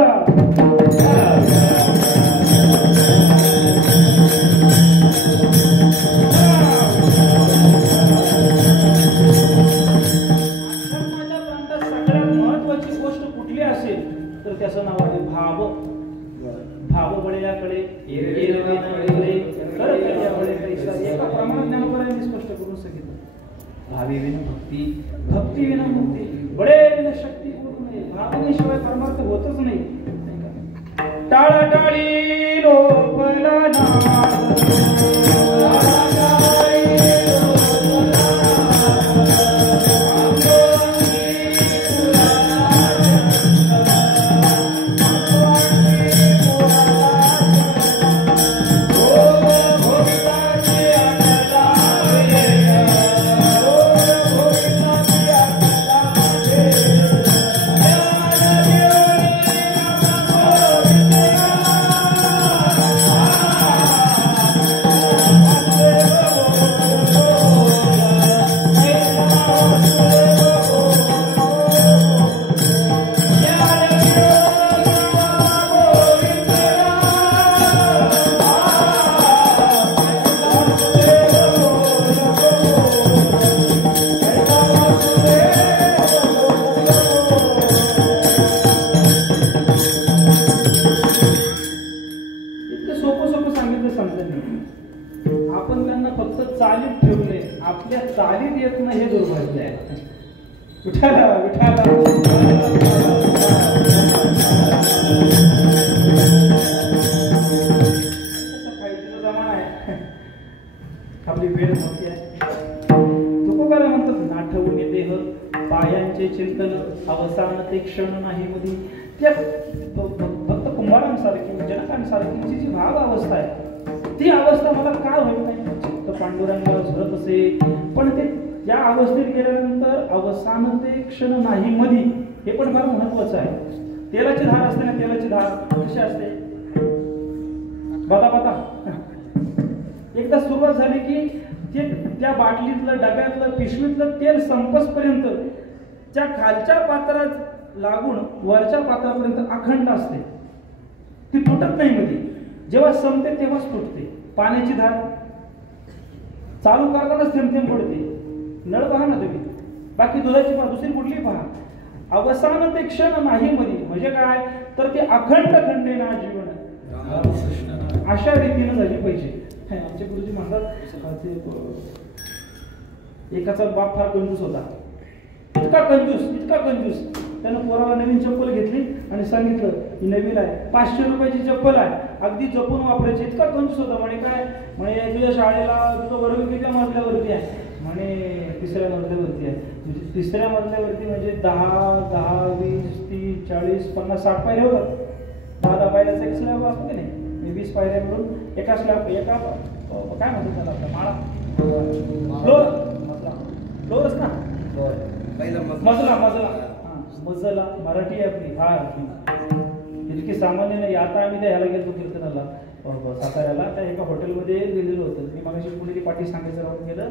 सगळ्यात महत्वाची गोष्ट कुठली असेल तर त्याचं नाव आहे भाव. भाव बळेयाकडे एका प्रमाणात ज्ञानोबरायांनी स्पष्ट करून सांगितलं. भावी विना भक्ती, भक्ती विना मुक्ती, बळे विना शक्ती करू नये. भावनेशिवाय परमार्थ होतच नाही. टाळाटाळी लोपला आपण त्यांना फक्त चालीत ठेवले, आपल्या चालीत येत नाही हे दुर्भाग्य आहे. विठाला विठाला खायचा जमाना आहे. आपली वेळ मोठी आहे. तुकोबाला म्हणतात नाठवून देह पायांचे चिंतन अवसान ते क्षण नाही मधी. त्या फक्त कुंभारांसारखी जनकांसारखी जी भाव अवस्था आहे ती अवस्था मला का होत नाही. चित्त पांडुरंगाला झरत असे पण ते या अवस्थेत गेल्यानंतर अवसान ते क्षण नाही मधी हे पण फार महत्वाचं आहे. तेलाची धार असते ना, तेलाची धार कशी असते, बता एकदा सुरुवात झाली की ते त्या बाटलीतलं डब्यातलं पिशवीतलं तेल संपसपर्यंत त्या खालच्या पात्रात लागून वरच्या पात्रापर्यंत अखंड असते, ती तुटत नाही मध्ये. जेव्हा संपते तेव्हाच तुटते. पाण्याची धार चालू करतानाच थेंब थेंब पडते. नळ पहा ना तुम्ही, बाकी दुधाची पहा, दुसरी कुठली पहा, अवसान ते क्षण नाही मध्ये. म्हणजे काय तर ते अखंड खंडे ना जीवन अशा रीतीनं झाली पाहिजे. आमचे गुरुजी म्हणतात एकाचा बाप फार कंजूस होता, इतका कंजूस त्यानं पोराला नवीन चप्पल घेतली आणि सांगितलं ही नवीन आहे, 500 रुपयाची चप्पल आहे, अगदी जपून वापरायची. इतका कंजूस होता. म्हणे काय म्हणे तुझ्या शाळेला तुझं वर्ग किती मजल्यावरती आहे? म्हणे 3ऱ्या मजल्यावरती आहे. म्हणजे 3ऱ्या मजल्यावरती म्हणजे 10, 20, 30, 40, 50, 60 पायऱ्या होतात. 10 पायऱ्याचा एक स्लॅब असतो की नाही, 20 पायऱ्या मिळून एका स्लॅब एका काय म्हणतो त्याला आपला माळा फ्लोरच ना, मजला मराठी आहे आपली फार इतकी सामान्य नाही. आता आम्ही त्या ह्याला गेलो कीर्तनाला साताऱ्याला, त्या एका हॉटेलमध्ये गेलेलो होतो मी. मागाशी पुढे पाठी सांगायचं राहून गेलं.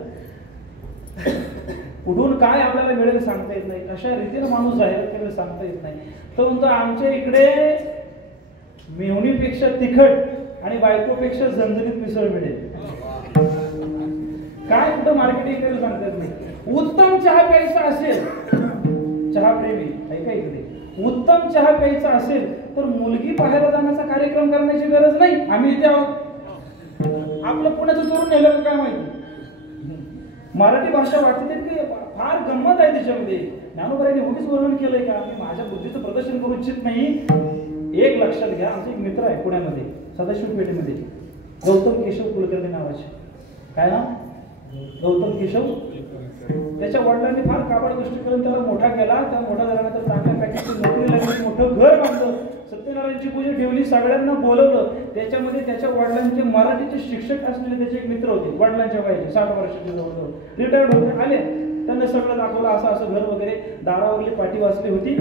कुठून काय आपल्याला मिळेल सांगता येत नाही, कशा रीतीने माणूस जाहिरात करेल सांगता येत नाही. तर म्हणतो आमच्या इकडे मेहुणीपेक्षा तिखट आणि बायकोपेक्षा झणझणीत मिसळ मिळेल. काय कुठं मार्केटिंग करायला सांगता येत नाही. उत्तम चहा प्यायचा असेल, चहा प्रेमी ऐका इकडे, उत्तम चहा प्यायचा असेल तर मुलगी पाहायला जाण्याचा कार्यक्रम करण्याची गरज नाही. आम्ही इथे आहोत. आपलं पुण्याचं चोरून नेलं काय माहिती. मराठी भाषा वाटते की फार गंमत आहे त्याच्यामध्ये. ज्ञानोबाईंनी उगीच वर्णन केलंय का? मी माझ्या बुद्धीचं प्रदर्शन करू इच्छित नाही. एक लक्षात घ्या, आमचा एक मित्र आहे पुण्यामध्ये सदाशिव पेठेमध्ये, गौतम केशव कुलकर्णी नावाचे. काय नाव? गौतम केशव. त्याच्या वडिलांनी फार काबाड गोष्टी करून त्याला मोठा केला. त्या मोठा झाल्यानंतर चांगल्या पॅकेजची नोकरी लागली, मोठं घर बांधलं, सत्यनारायणची पूजा ठेवली, सगळ्यांना बोलवलं. त्याच्यामध्ये त्याच्या वडिलांचे मराठीचे शिक्षक असलेले त्याचे एक मित्र होते, वडिलांच्या वयाचे 60 वर्षाचे जवळ रिटायर्ड होते. आले, त्यांना सगळं दाखवलं, असं असं घर वगैरे, दारावरली पाटी वाचली होती.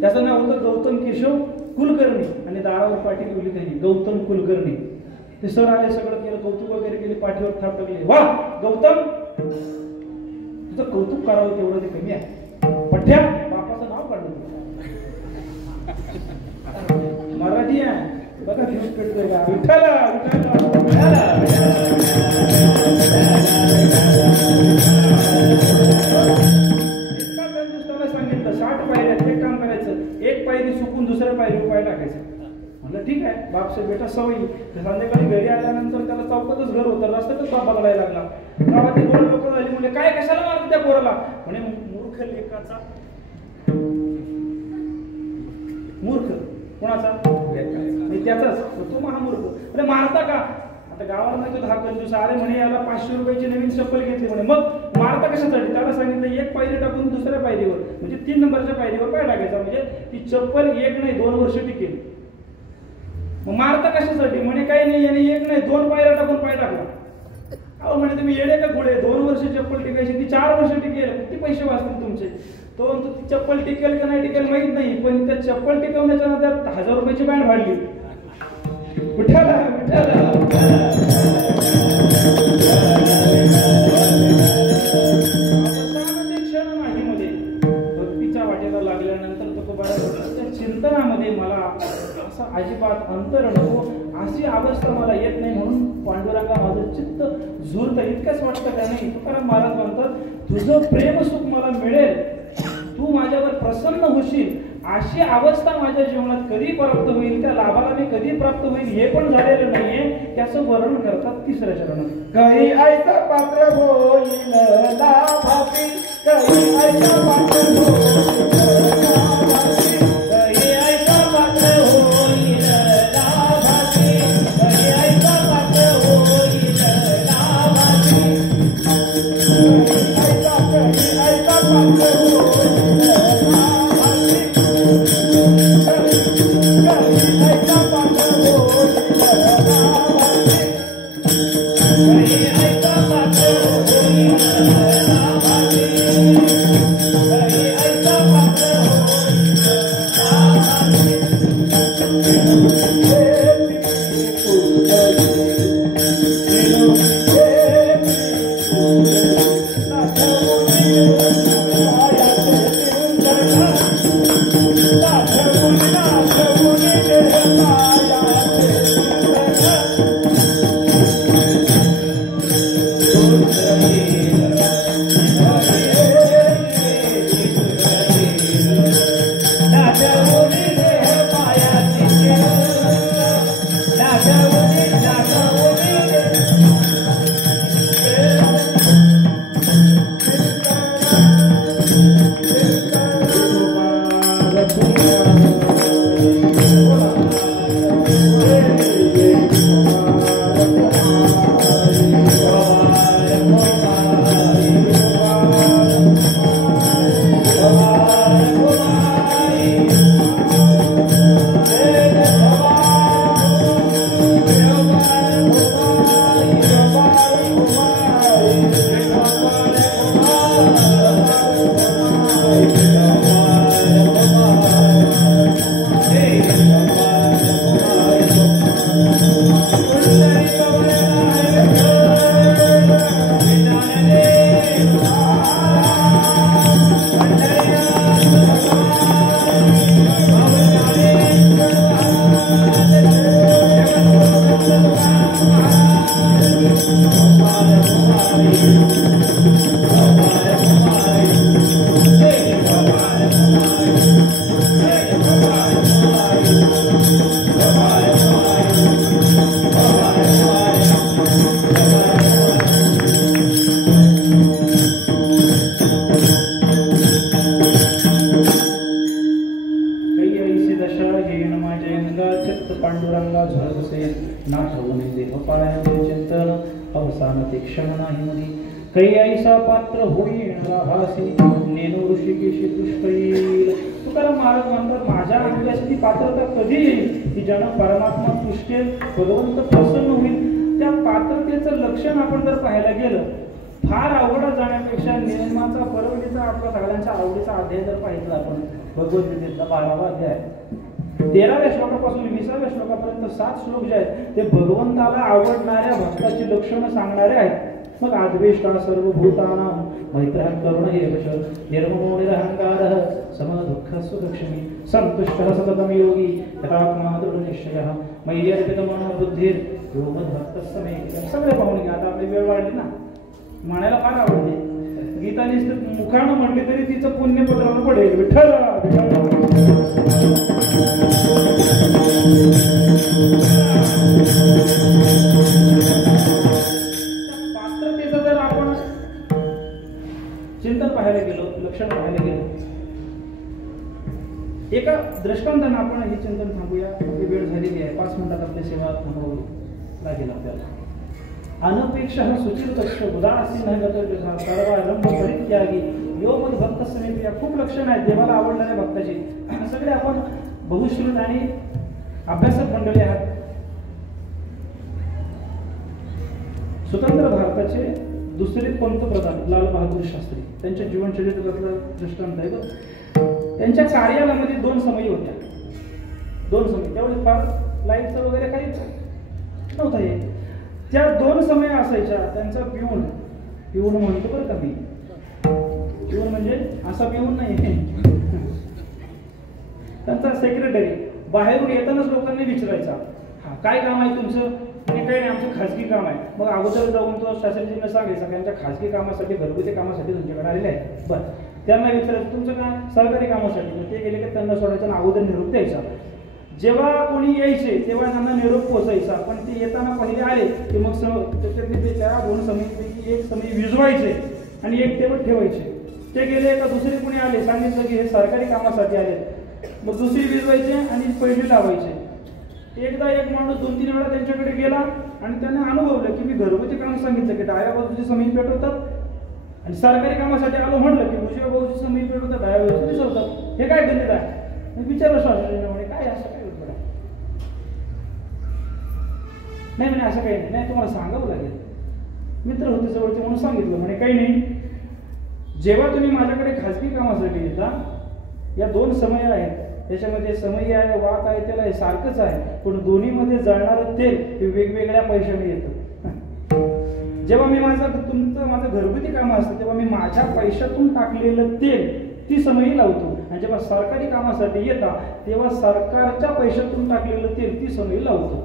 त्याचं नाव होतं गौतम केशव कुलकर्णी आणि दारावर पाटी लिहिली त्यांनी गौतम कुलकर्णी. ते सर आले, सगळं केलं, कौतुक वगैरे केले, पाठीवर थाप टाकले. वा गौतम, तुझं कौतुक करावं तेवढं ते कमी आहे. पठ्या बापाचं नाव काढलं, मराठी आहे बघा, दिवस पेटतोय का? विठ्ठला सांगितलं 60 पायऱ्या, एक काम करायचं, एक पायरी चुकून दुसऱ्या पायरीवर पाय टाकायचं. म्हणलं ठीक आहे, बापसे बेटा सवयी. संध्याकाळी घरी आल्यानंतर त्याला चौकातच घर होतं, रस्त्यातच बाप बघायला लागला. गावातली गोड लोक झाली, म्हणजे काय कशाला मारत त्या पोराला? म्हणे मूर्ख लेकाचा. मूर्ख कोणाचा? त्याचाच. तो महामूर्ख. म्हणजे मारता का? आता गावाला नाही तो 10 कंजूस. अरे म्हणे याला 500 रुपयाची नवीन चप्पल घेतली म्हणे. मग मारता कशासाठी? त्याला सांगितलं एक पायरी टाकून दुसऱ्या पायरीवर, म्हणजे 3 नंबरच्या पायरीवर पाय टाकायचा, म्हणजे ती चप्पल 1 नाही 2 वर्ष टिकेल. मग मारता कशासाठी? म्हणे काही नाही, याने 1 नाही 2 पायऱ्या टाकून पाय टाकला. अहो म्हणे तुम्ही येडे का घोडे? 2 वर्ष चप्पल टिकायची, ती 4 वर्ष टिकेल, किती पैसे वाचतील तुमचे? तो ती चप्पल टिकेल का नाही टिकेल माहित नाही, पण त्या चप्पल टिकवण्याच्या नंतर 1000 रुपयाची बँड वाढली. विठ्ठला विठ्ठला. क्षण नाही मध्ये भक्तीच्या वाटेला लागल्यानंतर तुकोबाच्या चिंतनामध्ये मला असं अजिबात अंतर नको, अशी अवस्था मला येत नाही. म्हणून पांडुरंगा माझं चित्त झुरतं. इतकंच वाटतं का नाही? तुकाराम महाराज म्हणतात तुझं प्रेम सुख मला मिळेल, तू माझ्यावर प्रसन्न होशील, अशी अवस्था माझ्या जीवनात कधी प्राप्त होईल, त्या लाभाला मी कधी प्राप्त होईल हे पण झालेलं नाहीये. त्याचं वर्णन करतात 3ऱ्या चरणात. काही ऐका पात्र होईल लाभाची, काही ऐका पात्र होईल लाभाची, काही ऐका पात्र होईल लाभाची, काही ऐका पात्र होईल लाभाची, काही ऐका पात्र पांडुरंगा झळसे ना ठेवून देह पाळ्या चिंतन अवसान ते क्षण नाही मनी काही ऐसा पात्र होईल भासी नेनो ऋषिकेशी पुष्प येईल. तुकाराम महाराज म्हणतात माझ्या अंगाची ती पात्रता कधी येईल की ज्यानं परमात्मा तुष्टेल भगवंत प्रसन्न होईल. त्या पात्रतेचं लक्षण आपण जर पाहायला गेलं फार अवघड जाण्यापेक्षा निर्माचा परवडीचा आपल्या सगळ्यांच्या आवडीचा अध्याय जर पाहिजे आपण भगवद्गीतेतला 12वा अध्याय 13व्या श्लोकापासून 20व्या श्लोकापर्यंत 7 श्लोक जे आहेत ते भगवंताला आवडणाऱ्या भक्ताची लक्षणं सांगणारे आहेत. मग आद्वेष्टा सर्वभूतानां मैत्रः करुण एवच निर्ममो निरहंकारः समदुःख सुलक्ष्मी संतुष्टः सततं योगी यथात्मा दृढनिश्चयः मयि अर्पितमनो बुद्धिर् यो मद्भक्तः मे. सगळे पाहून घ्या. आता आपली वेळ वाढली ना, म्हणायला फार आवडते. गीताने मुखानं म्हटली तरी तिचं पुण्य पत्रावर पडेल. विठ्ठल पात्रतेचं जर आपण चिंतन पाहायला गेलो, लक्षण पाहायला गेलो, एका दृष्टांतानं आपण हे चिंतन थांबूया. आपली वेळ झालेली आहे. 5 मिनिटात आपली सेवा थांबवावी लागेल आपल्याला. अनपेक्ष सुचित उदासीन सर्वारंभ परित्यागी यो मद भक्त समेत. खूप लक्षण आहेत देवाला आवडणाऱ्या भक्ताची. सगळे आपण बहुश्रुत आणि अभ्यासक मंडळी आहात. स्वतंत्र भारताचे दुसरे पंतप्रधान लाल बहादूर शास्त्री त्यांच्या जीवनचरित्रातलं दृष्टांत आहे. त्यांच्या कार्यालयामध्ये 2 समयी होत्या. 2 समयी त्यावेळी फार लाईटचं वगैरे काही नव्हतं. हे त्या 2 समय असायच्या. त्यांचा पिऊन म्हणतो बरं का मी. पिऊन म्हणजे असा पिऊन नाही, त्यांचा सेक्रेटरी बाहेरून येतानाच लोकांनी विचारायचा हा काय काम आहे तुमचं. आणि काही नाही आमचं खाजगी काम आहे. मग अगोदर जाऊन तो शास्त्रीजींना सांगायचा त्यांच्या खाजगी कामासाठी घरगुती कामासाठी तुमच्याकडे आलेले आहे. बरं त्यांना विचारायचं तुमचं काय सरकारी कामासाठी. मग ते गेले की त्यांना सोडायचं आणि अगोदर निरोप द्यायचा. जेव्हा कोणी यायचे तेव्हा त्यांना निरोप पोचायचा. पण ते येताना पहिले आले की मग त्या 2 समयीपैकी 1 समय विजवायचे आणि 1 टेबल ठेवायचे. ते गेले का दुसरे कोणी आले सांगितलं की हे सरकारी कामासाठी आले मग दुसरी विजवायचे आणि पहिली लावायचे. एकदा एक माणूस 2-3 वेळा त्यांच्याकडे गेला आणि त्याने अनुभवलं की मी घरगुती काम सांगितलं की डाव्या बाजूची समी पेटवतात आणि सरकारी कामासाठी आलो म्हटलं की उजव्या बाजूची समी पेटवतात डाव्या बाजूची दिसवतात. हे काय गणित आहे. मी विचारलं शास्त्रीजीने म्हणे काय असं काय होतं नाही म्हणे असं काही नाही तुम्हाला सांगावं लागेल. मित्र होते जवळचे म्हणून सांगितलं. म्हणे काही नाही जेव्हा तुम्ही माझ्याकडे खाजगी कामासाठी येता या 2 समय आहेत. त्याच्यामध्ये समय आहे वाक आहे त्याला हे सारखंच आहे पण दोन्हीमध्ये जळणारं तेल हे वेगवेगळ्या पैशाने येतं. जेव्हा मी माझं घरगुती काम असतं तेव्हा मी माझ्या पैशातून टाकलेलं तेल ती समयी लावतो आणि जेव्हा सरकारी कामासाठी येता तेव्हा सरकारच्या पैशातून टाकलेलं तेल ती समयी लावतो.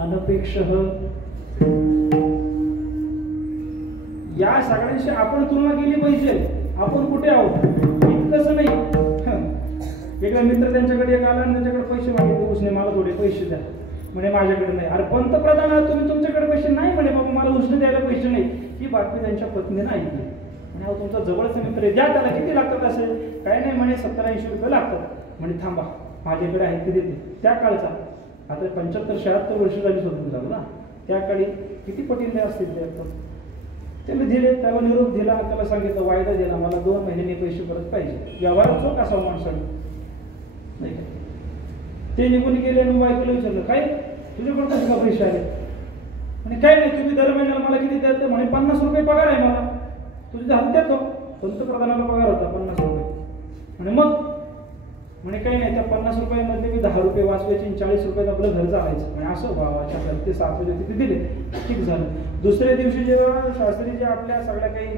अनपेक्ष या सगळ्यांशी आपण तुलना केली पाहिजे. आपण कुठे आहोत इतकंच नाही. एकदा मित्र त्यांच्याकडे एक आला आणि त्यांच्याकडे पैसे मागितले. उसने मला थोडे पैसे द्या म्हणे माझ्याकडे नाही. अरे पंतप्रधान आहात तुम्ही तुमच्याकडे पैसे नाही म्हणे बाबा मला उसने द्यायला पैसे नाही. ही बातमी त्यांच्या पत्नीने ऐकली. म्हणे तुमचा जवळचा मित्र द्या त्याला किती लागतात असेल. काय नाही म्हणे 70-80 रुपये लागतात. म्हणे थांबा माझ्याकडे आहेत ते देते. त्या काळचा आता 75-76 वर्ष झाली स्वतंत्र झालं ना त्या काळी किती पटीने असतील ते. त्याला दिले त्याला निरोप दिला त्याला सांगितलं वायदा दिला मला 2 महिन्यांनी पैसे परत पाहिजे. व्यवहारात चोख असावा माणसाने नाही. ते निघून गेले आणि बायकोला विचारलं काय तुझ्याकडे कसे का पैसे आले. म्हणजे काय नाही तुम्ही दर महिन्याला मला किती द्यायचं म्हणे 50 रुपये पगार आहे मला तुझ्या हात देतो. पंतप्रधानाला पगार होता 50 रुपये. आणि मग म्हणे काही नाही त्या 50 रुपयामध्ये मी 10 रुपये वाचवायचे 40 रुपयात आपलं घर चालायचं. म्हणजे असं भावाच्या ते 7 रुपये तिथे दिले ठीक झालं. दुसऱ्या दिवशी जेव्हा शास्त्री जे आपल्या सगळ्या काही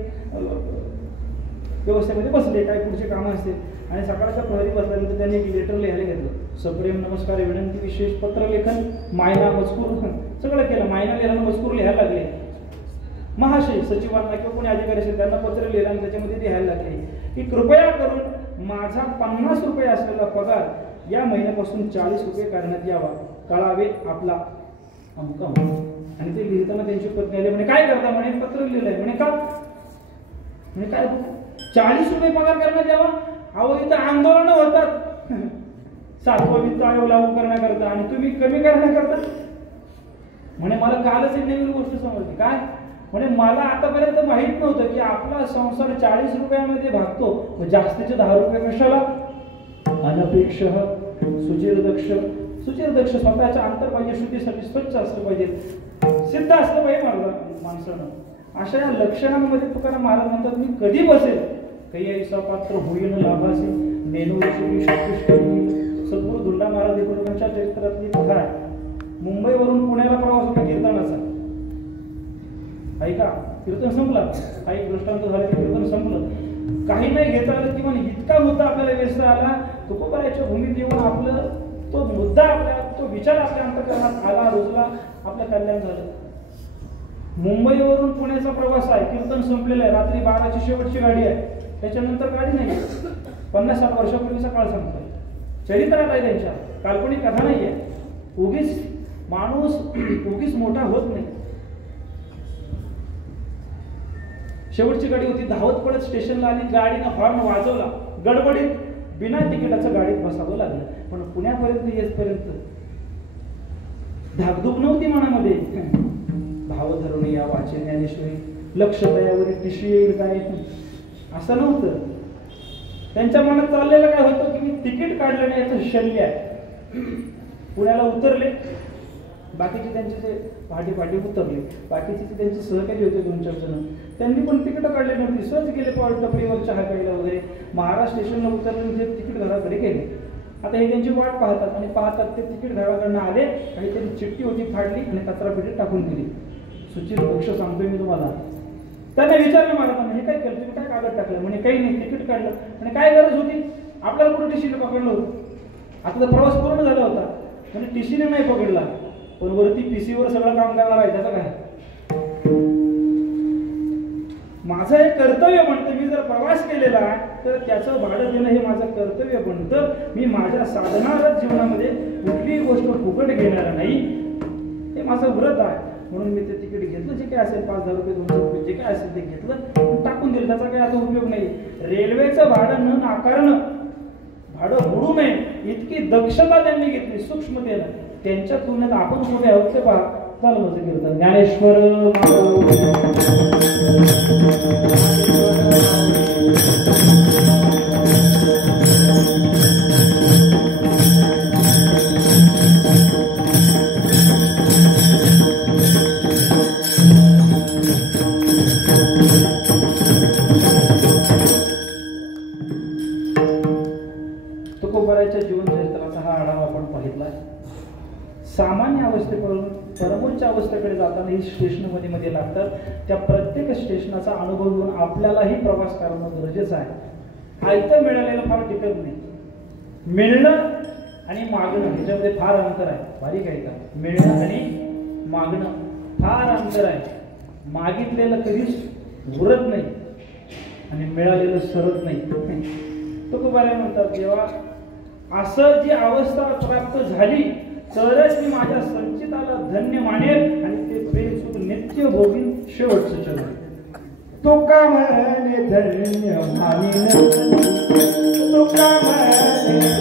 व्यवस्थेमध्ये बसले, काय पुढचे कामं असते. आणि सकाळच्या प्रहरी बसल्यानंतर त्यांनी एक लेटर लिहायला घेतलं. सप्रेम नमस्कार, विनंती, विशेष पत्र लेखन, मायना, मजकूर सगळं केलं. मायना लिहायला, मजकूर लिहायला लागले. महाशय सचिवांना किंवा कोणी अधिकारी असेल त्यांना पत्र लिहिलं आणि त्याच्यामध्ये लिहायला लागले की कृपया करून माझा 50 रुपये असलेला पगार या महिन्यापासून 40 रुपये करण्यात यावा, कळावे आपला अमका. आणि ते लिहिताना त्यांची पत्नी आली, म्हणे काय करता? म्हणे पत्र लिहिलंय. म्हणे का? म्हणे काय 40 रुपये पगार करण्यात यावा? अहो इथं आंदोलन होतात 7वा वित्त आयोग लागू करण्याकरता आणि तुम्ही कमी करण्याकरता. म्हणे मला कालच एक नवीन गोष्ट समजली. काय? म्हणे मला आतापर्यंत माहित नव्हतं की आपला संसार 40 रुपयामध्ये भागतो, जास्तीचे 10 रुपये कशाला? अनपेक्ष सुचिरदक्ष. सुचिरदक्ष स्वतःच्या अंतर पाहिजे, शुद्धीसाठी स्वच्छ असलं पाहिजे, सिद्ध असलं पाहिजे माणसानं. अशा या लक्षणांमध्ये तुकाराम महाराज म्हणतात मी कधी बसेल काही ऐसा पात्र होईन लाभासे नेनू सद्गुरू धुंडा महाराज एकोणीसच्या चरित्रातली कथा आहे. मुंबईवरून पुण्याला प्रवास होता कीर्तनाचा. ऐका, कीर्तन संपला, काही दृष्टांत झाले, कीर्तन संपलं, काही नाही घेता आलं की म्हणे इतका मुद्दा आपल्याला व्यस्त आला. तुकोबाराच्या भूमीत येऊन आपलं तो मुद्दा आपल्या तो विचार आपल्या अंतःकरणात आला, रुजला, आपलं कल्याण झालं. मुंबईवरून पुण्याचा प्रवास आहे, कीर्तन संपलेलं आहे, रात्री 12ची शेवटची गाडी आहे, त्याच्यानंतर गाडी नाही. 50-60 वर्षापूर्वीचा काळ सांगतोय, चरित्रात आहे त्यांच्या, काल्पनिक कथा नाहीये. उगीच माणूस उगीच मोठा होत नाही. शेवटची गाडी होती, धावत पडत स्टेशनला आली, गाडीनं हॉर्न वाजवला, गडबडीत बिना तिकिटाचं गाडीत बसावं लागलं. पण पुण्यापर्यंत येतपर्यंत धाकधूक नव्हती मनामध्ये. भाव धरून या वाचे ज्ञानेश्वरी, लक्ष दयावरी टिशी येईल काय, असं नव्हतं. त्यांच्या मनात चाललेलं काय होतं की मी तिकीट काढलं नाही याचं शल्य आहे. पुण्याला उतरले, बाकीचे त्यांचे जे पाठी उतरले, बाकीचे त्यांचे सहकारी होते 2-4 जण, त्यांनी पण तिकीट काढले नव्हती, सहज गेले टपरीवर चहा प्यायला वगैरे. महाराज स्टेशनला उतरले, ते तिकीट घराकडे गेले. आता हे त्यांची वाट पाहतात आणि पाहतात ते तिकीट घराकडनं आले, आणि त्यांनी चिठ्ठी होती फाडली आणि कचरापेटीत टाकून दिली. सुचिर पक्ष सांगतोय मी तुम्हाला. त्यांना विचारलं महाराजांना, हे काय केलं तुम्ही, काय कागद टाकलं? म्हणे काही नाही, तिकीट काढलं. आणि काय गरज होती, आपल्याला कुठे टीसीने पकडलं होतं, आता तर प्रवास पूर्ण झाला होता. म्हणजे टीसीने नाही पकडला, पण वरती पीसीवर सगळं काम करणार आहे, त्याचं काय? माझं हे कर्तव्य बनतं, मी जर प्रवास केलेला आहे तर त्याचं भाडं देणं हे माझं कर्तव्य बनतं. मी माझ्या साधनारत जीवनामध्ये कुठलीही गोष्ट फुकट घेणार नाही, हे माझं व्रत आहे. म्हणून मी ते तिकीट घेतलं, जे काय असेल 5,000 रुपये 200 रुपये जे काय असेल ते घेतलं, टाकून दिलं, त्याचा काही आता उपयोग नाही. रेल्वेचं भाडं न नाकारणं, भाडं बुडू नये इतकी दक्षता त्यांनी घेतली सूक्ष्मतेनं. त्यांच्या तुलनेत आपण कुठे आहोत ते पहा. चालू माझं कीर्तन ज्ञानेश्वर तुकोबाराच्या जीवनचरित्राचा हा आढावा आपण पाहितला. सामान्य अवस्थेपासून परमोच्च अवस्थेकडे जाताना ही स्टेशनमध्ये मध्ये लागतात. त्या प्रत्येक स्टेशनाचा अनुभव घेऊन आपल्यालाही प्रवास करणं गरजेचं आहे. आयतं मिळालेलं फार टिकत नाही. मिळणं आणि मागणं ह्याच्यामध्ये फार अंतर आहे. बारीक आहे का? मिळणं आणि मागणं फार अंतर आहे. मागितलेलं कधीच उरत नाही आणि मिळालेलं सरत नाही. तुकोबाराय म्हणतात, जेव्हा असं जी अवस्था प्राप्त झाली तरच मी माझ्या संचिताला धन्य मानेल आणि ते प्रेम सुख नित्य भोगीन शेवटचं चरण. तुका म्हणे धन्य मानिन, तुका म्हणे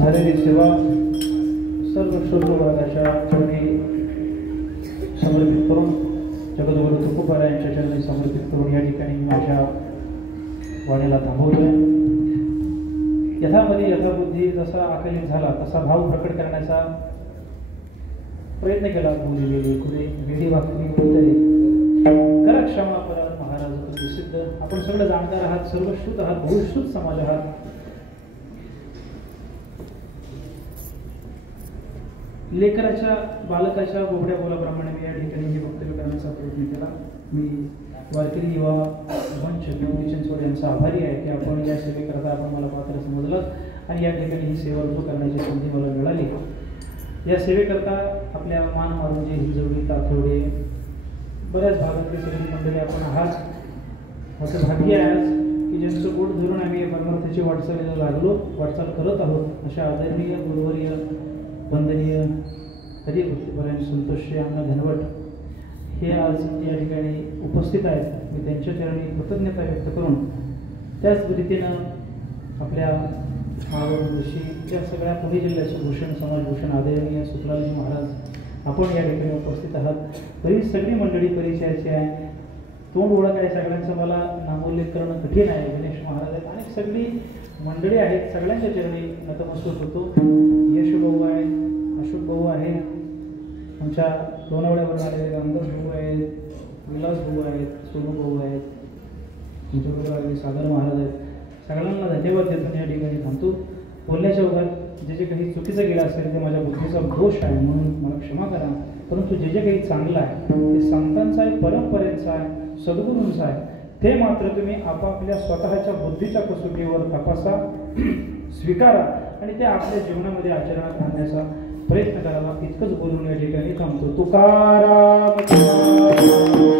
झालेली सेवा सर्व शुद्धवादाच्या चरणी समर्पित करून जगद्गुरु तुकोबारा यांच्या चरणी समर्पित करून या ठिकाणी माझ्या वाणीला थांबवतोय. यथामधी यथाबुद्धी जसा आकलित झाला तसा भाव प्रकट करण्याचा प्रयत्न केला. बोललेली कुठे वेडी वाकडी बोलतरी करा क्षमा परत महाराज तुझे सिद्ध. आपण सगळं जाणकार आहात, सर्व श्रुत आहात, बहुश्रुत समाज आहात. लेकराच्या बालकाच्या बोबड्या बोलाप्रमाणे मी या ठिकाणी हे वक्तव्य करण्याचा प्रयत्न केला. मी वारकरी युवा मंच पिंपरी चिंचवड यांचा आभारी आहे की आपण या सेवेकरता आपण मला पात्र समजलं आणि या ठिकाणी ही सेवा रुजू करण्याची संधी मला मिळाली. या सेवेकरता आपल्या मान मारुंजे हिंजवडी ताथोडे बऱ्याच भागातली सगळी मंडळी आपण आहात. असं भाग्य आहे आज की ज्यांचं बोट धरून आम्ही परमार्थाची वाटचालीला लागलो, वाटचाल करत आहोत. अशा आदरणीय गुरुवर्य वंदनीय हरिभक्तीपरायण संतोषी अण्णा घनवट हे आज या ठिकाणी उपस्थित आहेत. मी त्यांच्या चरणी कृतज्ञता व्यक्त करून त्याच रीतीनं आपल्या महाबळेश्वर या सगळ्या पुणे जिल्ह्याचे भूषण समाजभूषण आदरणीय सुखलालजी महाराज आपण या ठिकाणी उपस्थित आहात. तरी सगळी मंडळी परिचयाची आहे. तोंड ओळख आहे सगळ्यांचं, मला नामोल्लेख करणं कठीण आहे. गणेश महाराज आहेत आणि सगळी मंडळी आहेत. सगळ्यांच्या चरणी नतमस्तक होतो. यश भाऊ आहे, अशोक भाऊ आहे, आमच्या लोणावळ्यावर आलेले रामदास भाऊ आहेत, विलास भाऊ आहेत, सोनू भाऊ आहेत, आमच्याबरोबर आलेले सागर महाराज आहेत. सगळ्यांना धन्यवाद देतो. या ठिकाणी थांबतो. बोलण्याच्या ओघात जे जे काही चुकीचं गेलं असेल ते माझ्या बुद्धीचा दोष आहे म्हणून मला क्षमा करा. परंतु जे जे काही चांगलं आहे ते संतांचं आहे, परंपरेचं आहे, सद्गुरूंचं आहे. ते मात्र तुम्ही आपापल्या स्वतःच्या बुद्धीच्या कसोटीवर तपासा, स्वीकारा आणि ते आपल्या जीवनामध्ये आचरणात आणण्याचा प्रयत्न करावा. इतकंच बोलून या ठिकाणी थांबतो. तुकाराम तुकाराम.